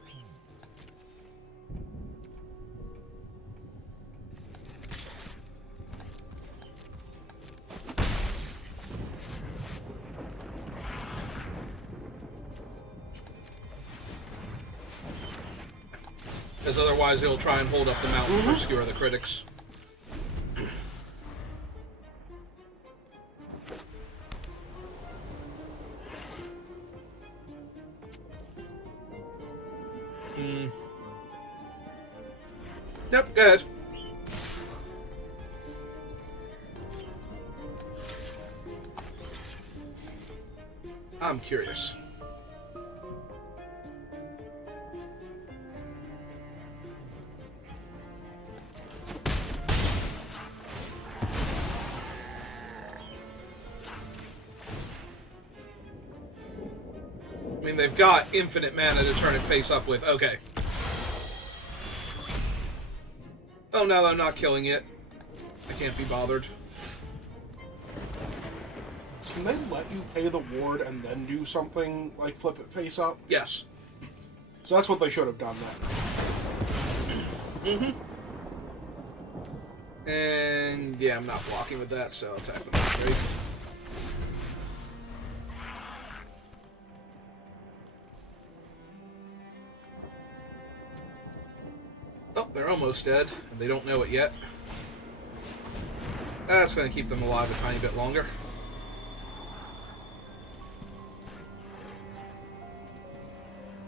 Because otherwise he'll try and hold up the mountain to skewer the critics. Yep, go ahead. I'm curious. I mean, they've got infinite mana to turn it face up with. Okay. Oh, no, I'm not killing it. I can't be bothered. Can they let you pay the ward and then do something like flip it face up? Yes. So that's what they should have done then. And yeah, I'm not blocking with that, so I'll attack them straight. Oh, they're almost dead, and they don't know it yet. That's going to keep them alive a tiny bit longer.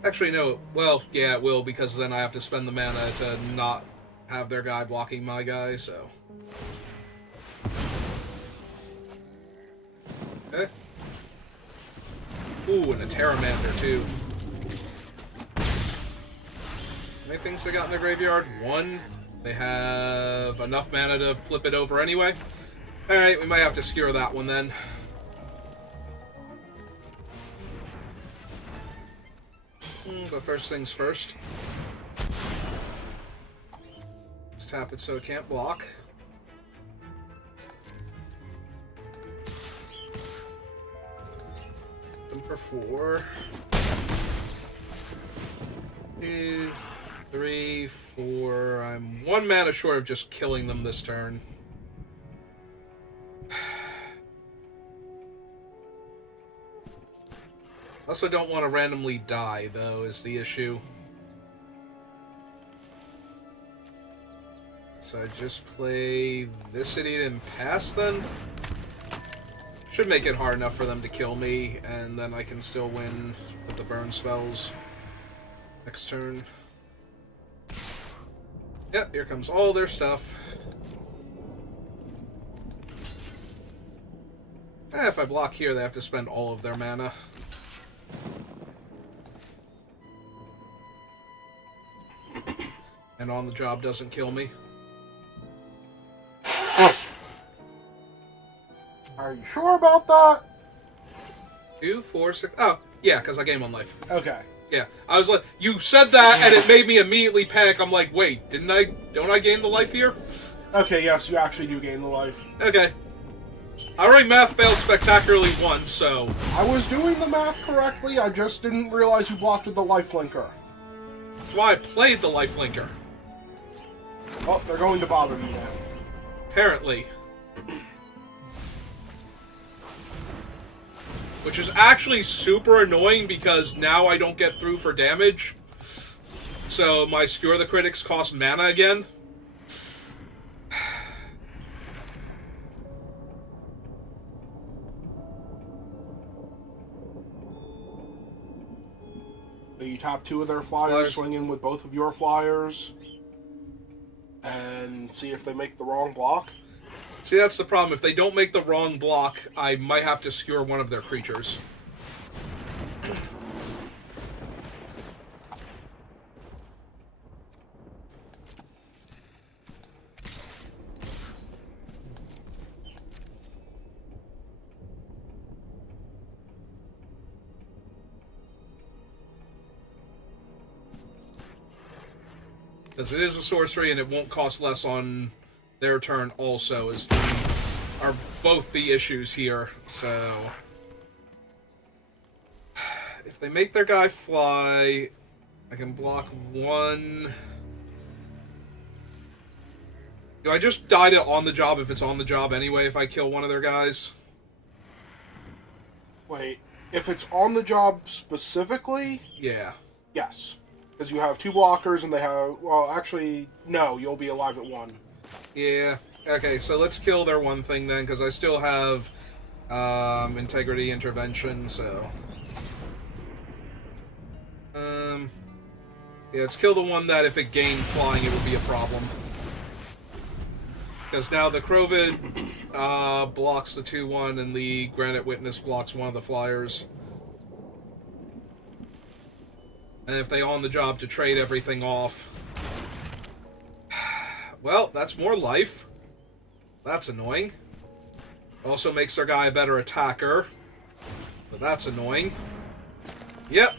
Actually, no. Well, yeah, it will, because then I have to spend the mana to not have their guy blocking my guy, so... Okay. Ooh, and a Terramander, too. How many things they got in their graveyard? 1. They have enough mana to flip it over anyway. Alright, we might have to skewer that one then. But first things first. Let's tap it so it can't block. Them for 4. 2, 3, 4. I'm 1 mana short of just killing them this turn. Also don't want to randomly die, though, is the issue. So I just play this idiot and pass, then? Should make it hard enough for them to kill me, and then I can still win with the burn spells. Next turn. Yep, here comes all their stuff. If I block here, they have to spend all of their mana. And on the job doesn't kill me. Are you sure about that? 2, 4, 6... Oh, yeah, because I gain 1 life. Okay. Yeah, I was like, you said that, and it made me immediately panic. I'm like, wait, don't I gain the life here? Okay, yes, you actually do gain the life. Okay. I already math failed spectacularly once, so... I was doing the math correctly, I just didn't realize you blocked with the life linker. That's why I played the life linker. Oh, they're going to bother you now. Apparently. Which is actually super annoying because now I don't get through for damage. So my Skewer the Critics cost mana again. So you tap 2 of their flyers, swing in with both of your flyers, and see if they make the wrong block. See, that's the problem. If they don't make the wrong block, I might have to skewer one of their creatures. Because it is a sorcery and it won't cost less on their turn also are both the issues here. So if they make their guy fly, I can block 1. Do I just die to on the job if it's on the job anyway if I kill one of their guys? Wait, if it's on the job specifically? Yeah. Yes. Because you have 2 blockers and they have... Well, actually, no, you'll be alive at 1. Yeah. Okay, so let's kill their one thing then, because I still have Integrity Intervention, so... Yeah, let's kill the one that if it gained flying, it would be a problem. Because now the Crovid blocks the 2-1, and the Granite Witness blocks one of the flyers. And if they on the job to trade everything off... Well, that's more life. That's annoying. Also makes their guy a better attacker. But that's annoying. Yep.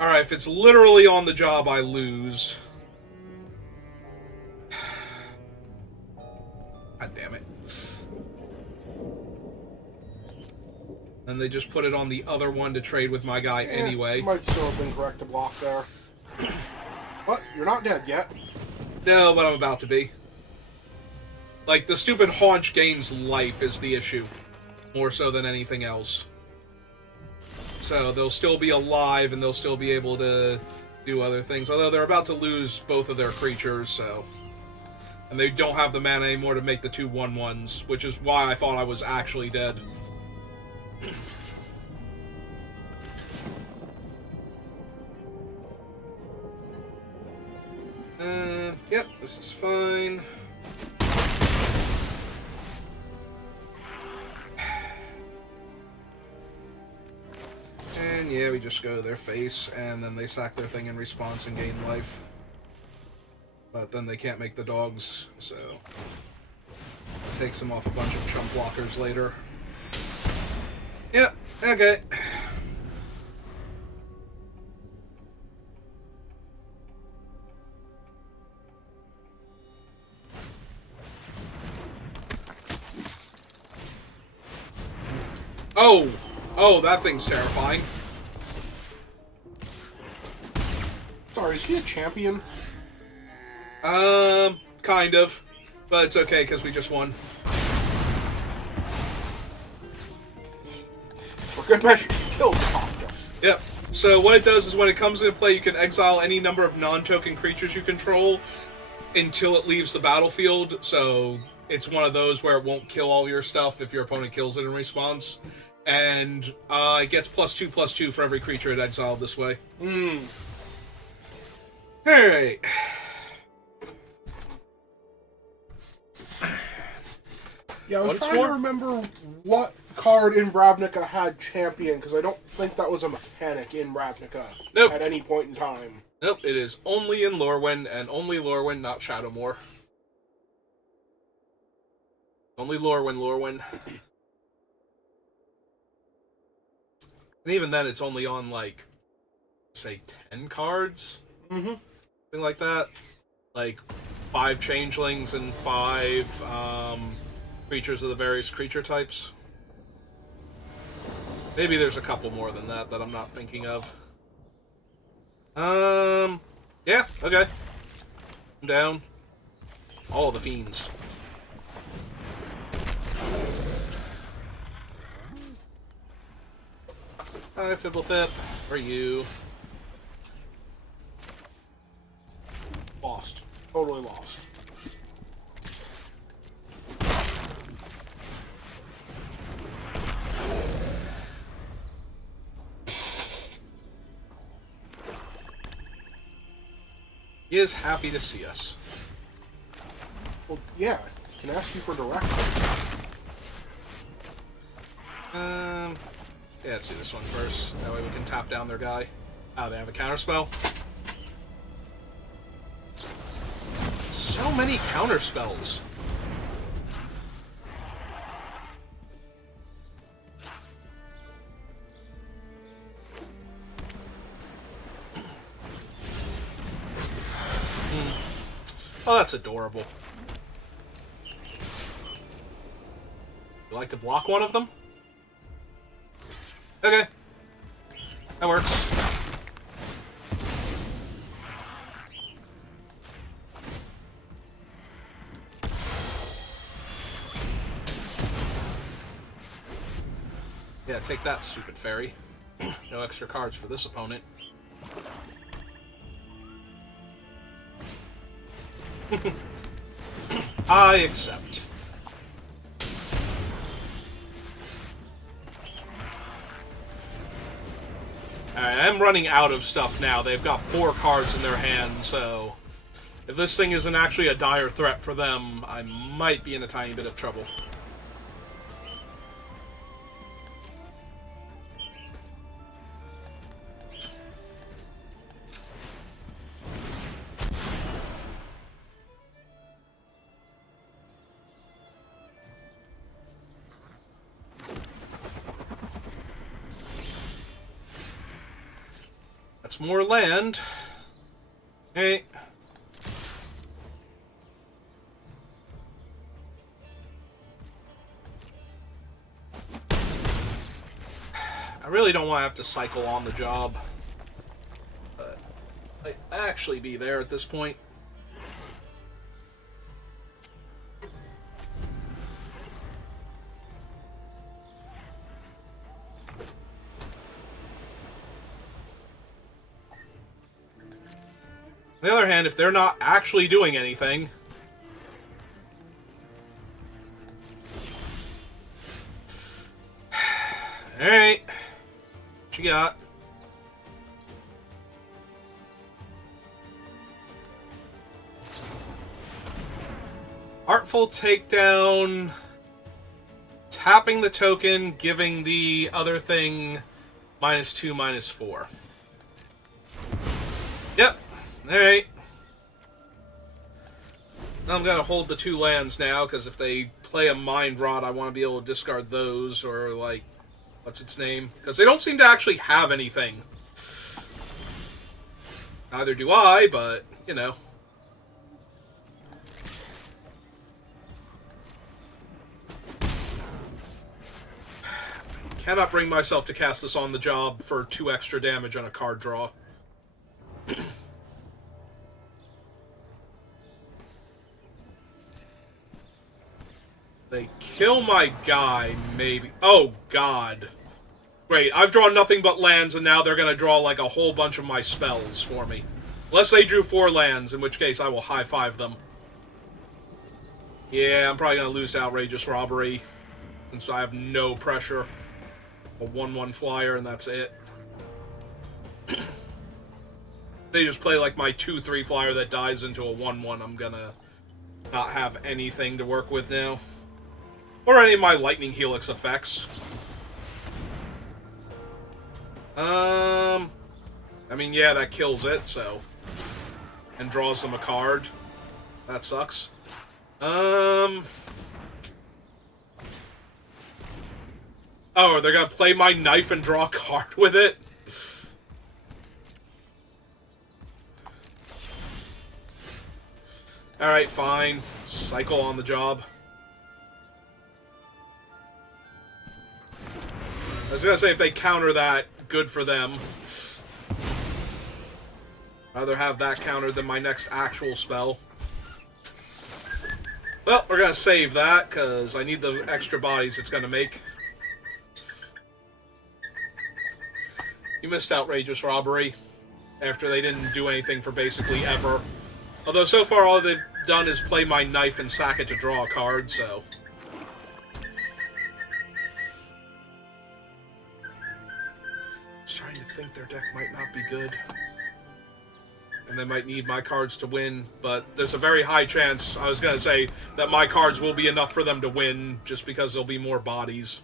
Alright, if it's literally on the job, I lose. God damn it. And they just put it on the other one to trade with my guy anyway. Might still have been correct to block there. But you're not dead yet. No, but I'm about to be. Like, the stupid haunch gains life is the issue. More so than anything else. So they'll still be alive and they'll still be able to do other things. Although they're about to lose both of their creatures, so... And they don't have the mana anymore to make the 2 1/1s, which is why I thought I was actually dead. Yep, this is fine. And yeah, we just go to their face, and then they sack their thing in response and gain life. But then they can't make the dogs, so... It takes them off a bunch of chump blockers later. Yep, okay. Oh! Oh, that thing's terrifying. Sorry, is he a champion? Kind of. But it's okay, because we just won. For good measure, you killed the Copter. Yep. So what it does is when it comes into play, you can exile any number of non-token creatures you control until it leaves the battlefield. So it's one of those where it won't kill all your stuff if your opponent kills it in response. And it gets +2/+2 for every creature it exiled this way. Alright. Yeah, I was trying to remember what card in Ravnica had champion, because I don't think that was a mechanic in Ravnica at any point in time. Nope, it is only in Lorwyn, and only Lorwyn, not Shadowmoor. Only Lorwyn. And even then, it's only on, like, say, 10 cards? Mm-hmm. Something like that. Like, 5 changelings and 5 creatures of the various creature types. Maybe there's a couple more than that I'm not thinking of. Yeah, okay. I'm down. All the fiends. Hi, Fibblethip. Where are you? Lost. Totally lost. He is happy to see us. Well, yeah. Can ask you for direction. Yeah, let's do this one first. That way we can tap down their guy. Oh, they have a counterspell? So many counterspells. Oh, that's adorable. You like to block one of them? Okay. That works. Yeah, take that, stupid fairy. No extra cards for this opponent. I accept. Alright, I'm running out of stuff now. They've got 4 cards in their hand, so if this thing isn't actually a dire threat for them, I might be in a tiny bit of trouble. That's more land. Hey. I really don't want to have to cycle on the job. But I actually be there at this point. On the other hand, if they're not actually doing anything... Alright. What you got? Artful Takedown. Tapping the token, giving the other thing -2, -4. Yep. Alright. I'm going to hold the 2 lands now, because if they play a Mind Rot, I want to be able to discard those, or, like, what's its name? Because they don't seem to actually have anything. Neither do I, but, you know. Cannot bring myself to cast this on the job for 2 extra damage on a card draw. They kill my guy, maybe. Oh, God. Great, I've drawn nothing but lands, and now they're going to draw, like, a whole bunch of my spells for me. Unless they drew 4 lands, in which case I will high-five them. Yeah, I'm probably going to lose to Outrageous Robbery, since I have no pressure. A 1/1 flyer, and that's it. They just play, like, my 2/3 flyer that dies into a 1/1. I'm going to not have anything to work with now. Or any of my Lightning Helix effects. I mean, yeah, that kills it, so... And draws them a card. That sucks. Oh, they're gonna play my knife and draw a card with it? Alright, fine. Cycle on the job. I was gonna say, if they counter that, good for them. Rather have that countered than my next actual spell. Well, we're gonna save that, because I need the extra bodies it's gonna make. You missed outrageous robbery after they didn't do anything for basically ever. Although so far all they've done is play my knife and sack it to draw a card, so... I was trying to think their deck might not be good. And they might need my cards to win, but there's a very high chance, I was gonna say, that my cards will be enough for them to win, just because there'll be more bodies.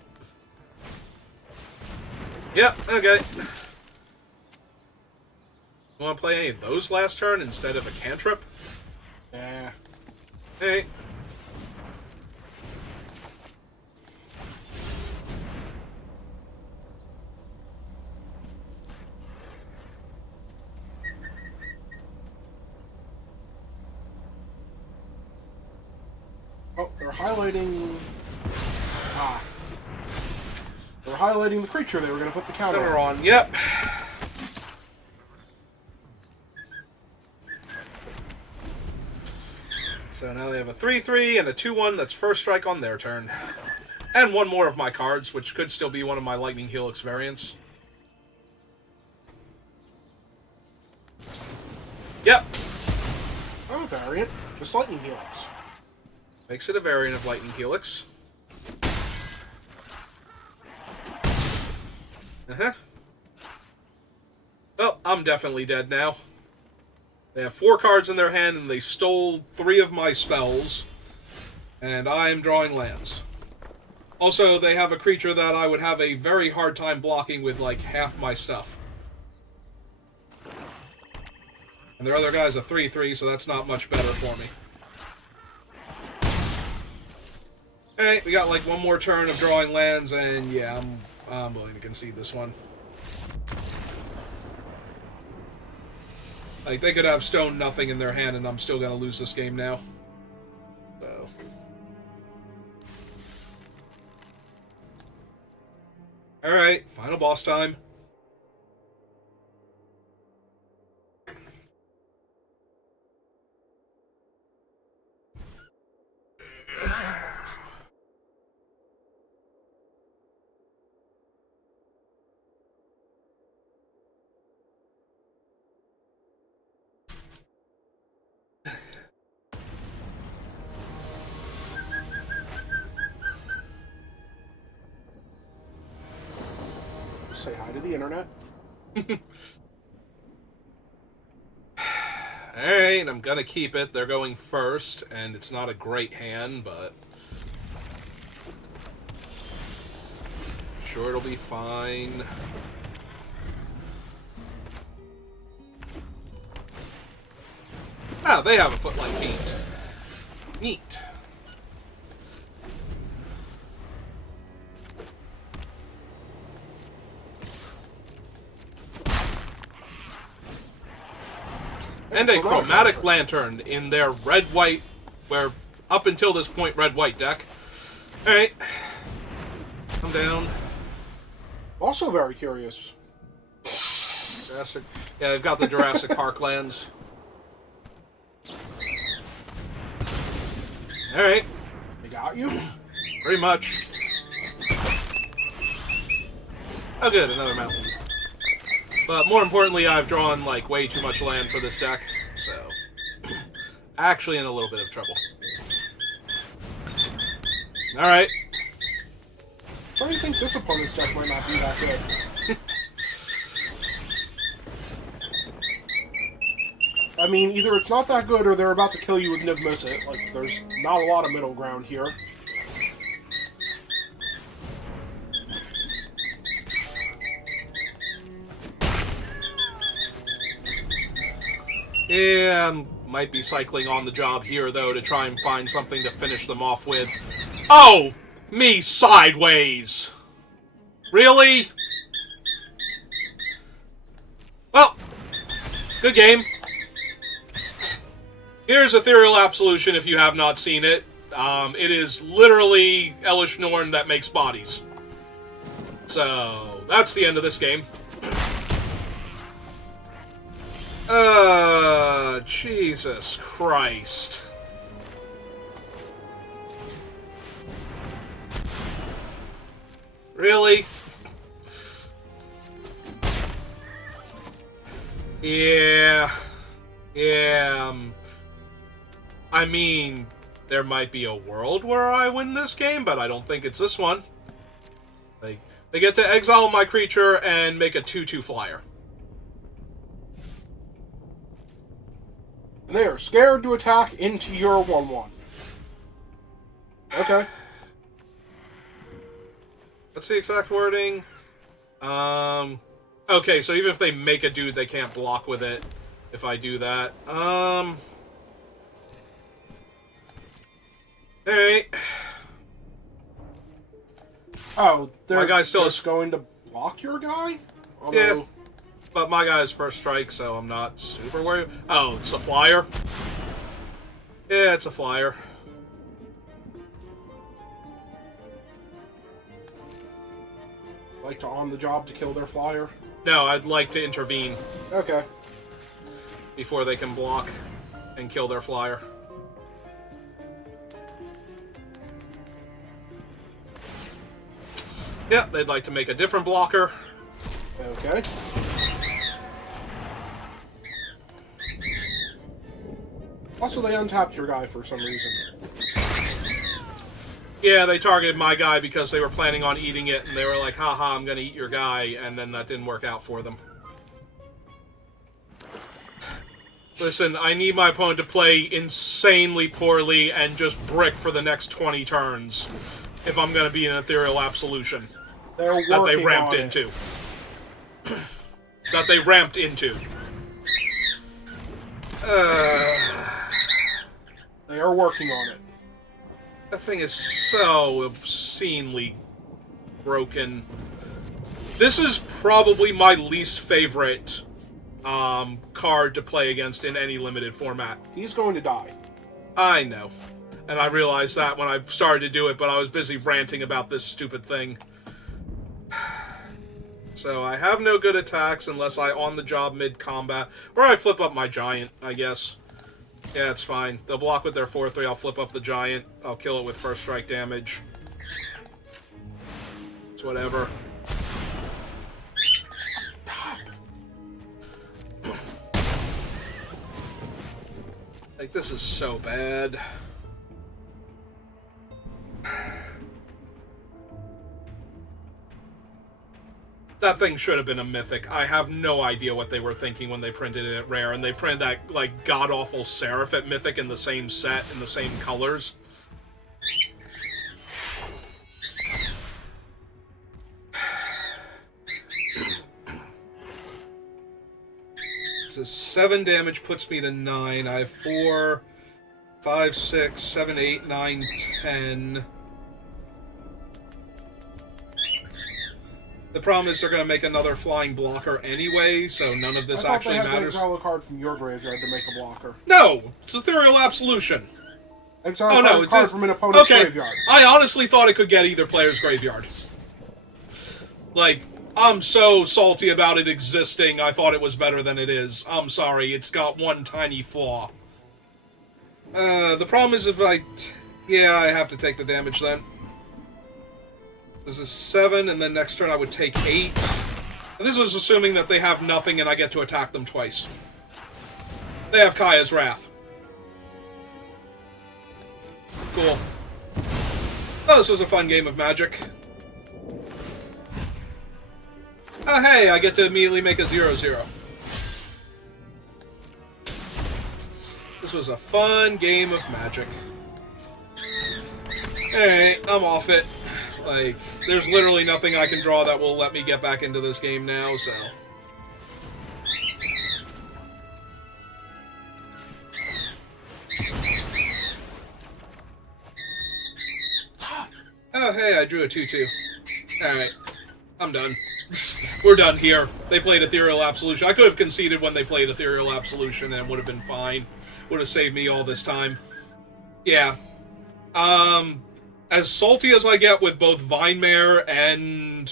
Yep, okay. You want to play any of those last turn instead of a cantrip? Nah. Hey. Oh, they're highlighting... Ah. They're highlighting the creature they were going to put the counter on. Yep. So now they have a 3/3 and a 2/1 that's first strike on their turn. And one more of my cards, which could still be one of my Lightning Helix variants. Yep. Oh, variant. Just Lightning Helix. Makes it a variant of Lightning Helix. Uh-huh. Well, I'm definitely dead now. They have 4 cards in their hand, and they stole 3 of my spells. And I'm drawing lands. Also, they have a creature that I would have a very hard time blocking with, like, half my stuff. And their other guy's a 3/3, so that's not much better for me. Alright, we got, like, one more turn of drawing lands, and yeah, I'm willing to concede this one. Like, they could have stone nothing in their hand, and I'm still gonna lose this game now. So. Alright, final boss time. Say hi to the internet. Alright, I'm gonna keep it. They're going first, and it's not a great hand, but... sure it'll be fine. Ah, they have a Footlight Fiend. Neat. And a Chromatic Lantern in their red-white, where up until this point, red-white deck. Alright. Come down. Also very curious. Jurassic. Yeah, they've got the Jurassic Park lands. Alright. They got you? Pretty much. Oh good, another mountain. But more importantly, I've drawn, like, way too much land for this deck, so... actually in a little bit of trouble. Alright. Why do you think this opponent's deck might not be that good? I mean, either it's not that good or they're about to kill you with Nib Miss It. Like, there's not a lot of middle ground here. Yeah, might be cycling on the job here, though, to try and find something to finish them off with. Oh! Me sideways! Really? Well, good game. Here's Ethereal Absolution if you have not seen it. It is literally Elish Norn that makes bodies. So, that's the end of this game. Jesus Christ. Really? Yeah. I mean, there might be a world where I win this game, but I don't think it's this one. Like, they get to exile my creature and make a 2/2 flyer. And they are scared to attack into your 1/1. Okay. What's the exact wording? Okay, so even if they make a dude, they can't block with it if I do that. Hey. Oh, they're my guy's still just going to block your guy? Although... Yeah. But my guy's first strike, so I'm not super worried. Oh, it's a flyer? Yeah, it's a flyer. Like to on the job to kill their flyer? No, I'd like to intervene. Okay. Before they can block and kill their flyer. Yep, they'd like to make a different blocker. Okay. Also, they untapped your guy for some reason. Yeah, they targeted my guy because they were planning on eating it, and they were like, haha, I'm gonna eat your guy, and then that didn't work out for them. Listen, I need my opponent to play insanely poorly and just brick for the next 20 turns if I'm gonna be an Ethereal Absolution. They're working that they ramped on into. That they ramped into. They are working on it. That thing is so obscenely broken. This is probably my least favorite card to play against in any limited format. He's going to die. I know. And I realized that when I started to do it, but I was busy ranting about this stupid thing. So I have no good attacks unless I on-the-job mid-combat. Or I flip up my giant, I guess. Yeah, it's fine. They'll block with their 4/3, I'll flip up the giant. I'll kill it with first strike damage. It's whatever. Stop. Like, this is so bad. That thing should have been a mythic. I have no idea what they were thinking when they printed it at Rare, and they printed that, like, god-awful Seraph at Mythic in the same set, in the same colors. This is 7 damage, puts me to 9. I have 4, 5, 6, 7, 8, 9, 10... The problem is they're going to make another flying blocker anyway, so none of this actually matters. I thought they had to exile a card from your graveyard to make a blocker. No! It's Ethereal Absolution. Exile a card from an opponent's graveyard. I honestly thought it could get either player's graveyard. Like, I'm so salty about it existing, I thought it was better than it is. I'm sorry, it's got one tiny flaw. The problem is if I... Yeah, I have to take the damage then. This is 7, and then next turn I would take 8. And this is assuming that they have nothing and I get to attack them twice. They have Kaya's Wrath. Cool. Oh, this was a fun game of Magic. Oh, hey, I get to immediately make a 0/0. This was a fun game of Magic. Alright, I'm off it. Like, there's literally nothing I can draw that will let me get back into this game now, so... Oh, hey, I drew a 2/2. Alright. I'm done. We're done here. They played Ethereal Absolution. I could have conceded when they played Ethereal Absolution and it would have been fine. Would have saved me all this time. Yeah. As salty as I get with both Vinemare and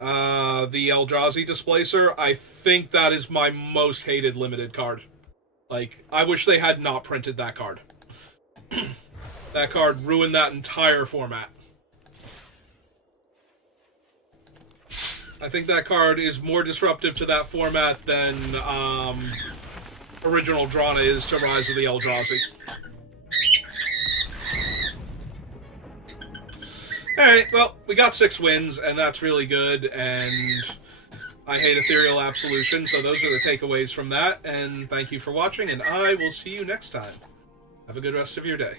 the Eldrazi Displacer, I think that is my most hated limited card. Like, I wish they had not printed that card. That card ruined that entire format. I think that card is more disruptive to that format than original Drana is to Rise of the Eldrazi. Alright, well, we got 6 wins, and that's really good, and I hate Ethereal Absolution, so those are the takeaways from that, and thank you for watching, and I will see you next time. Have a good rest of your day.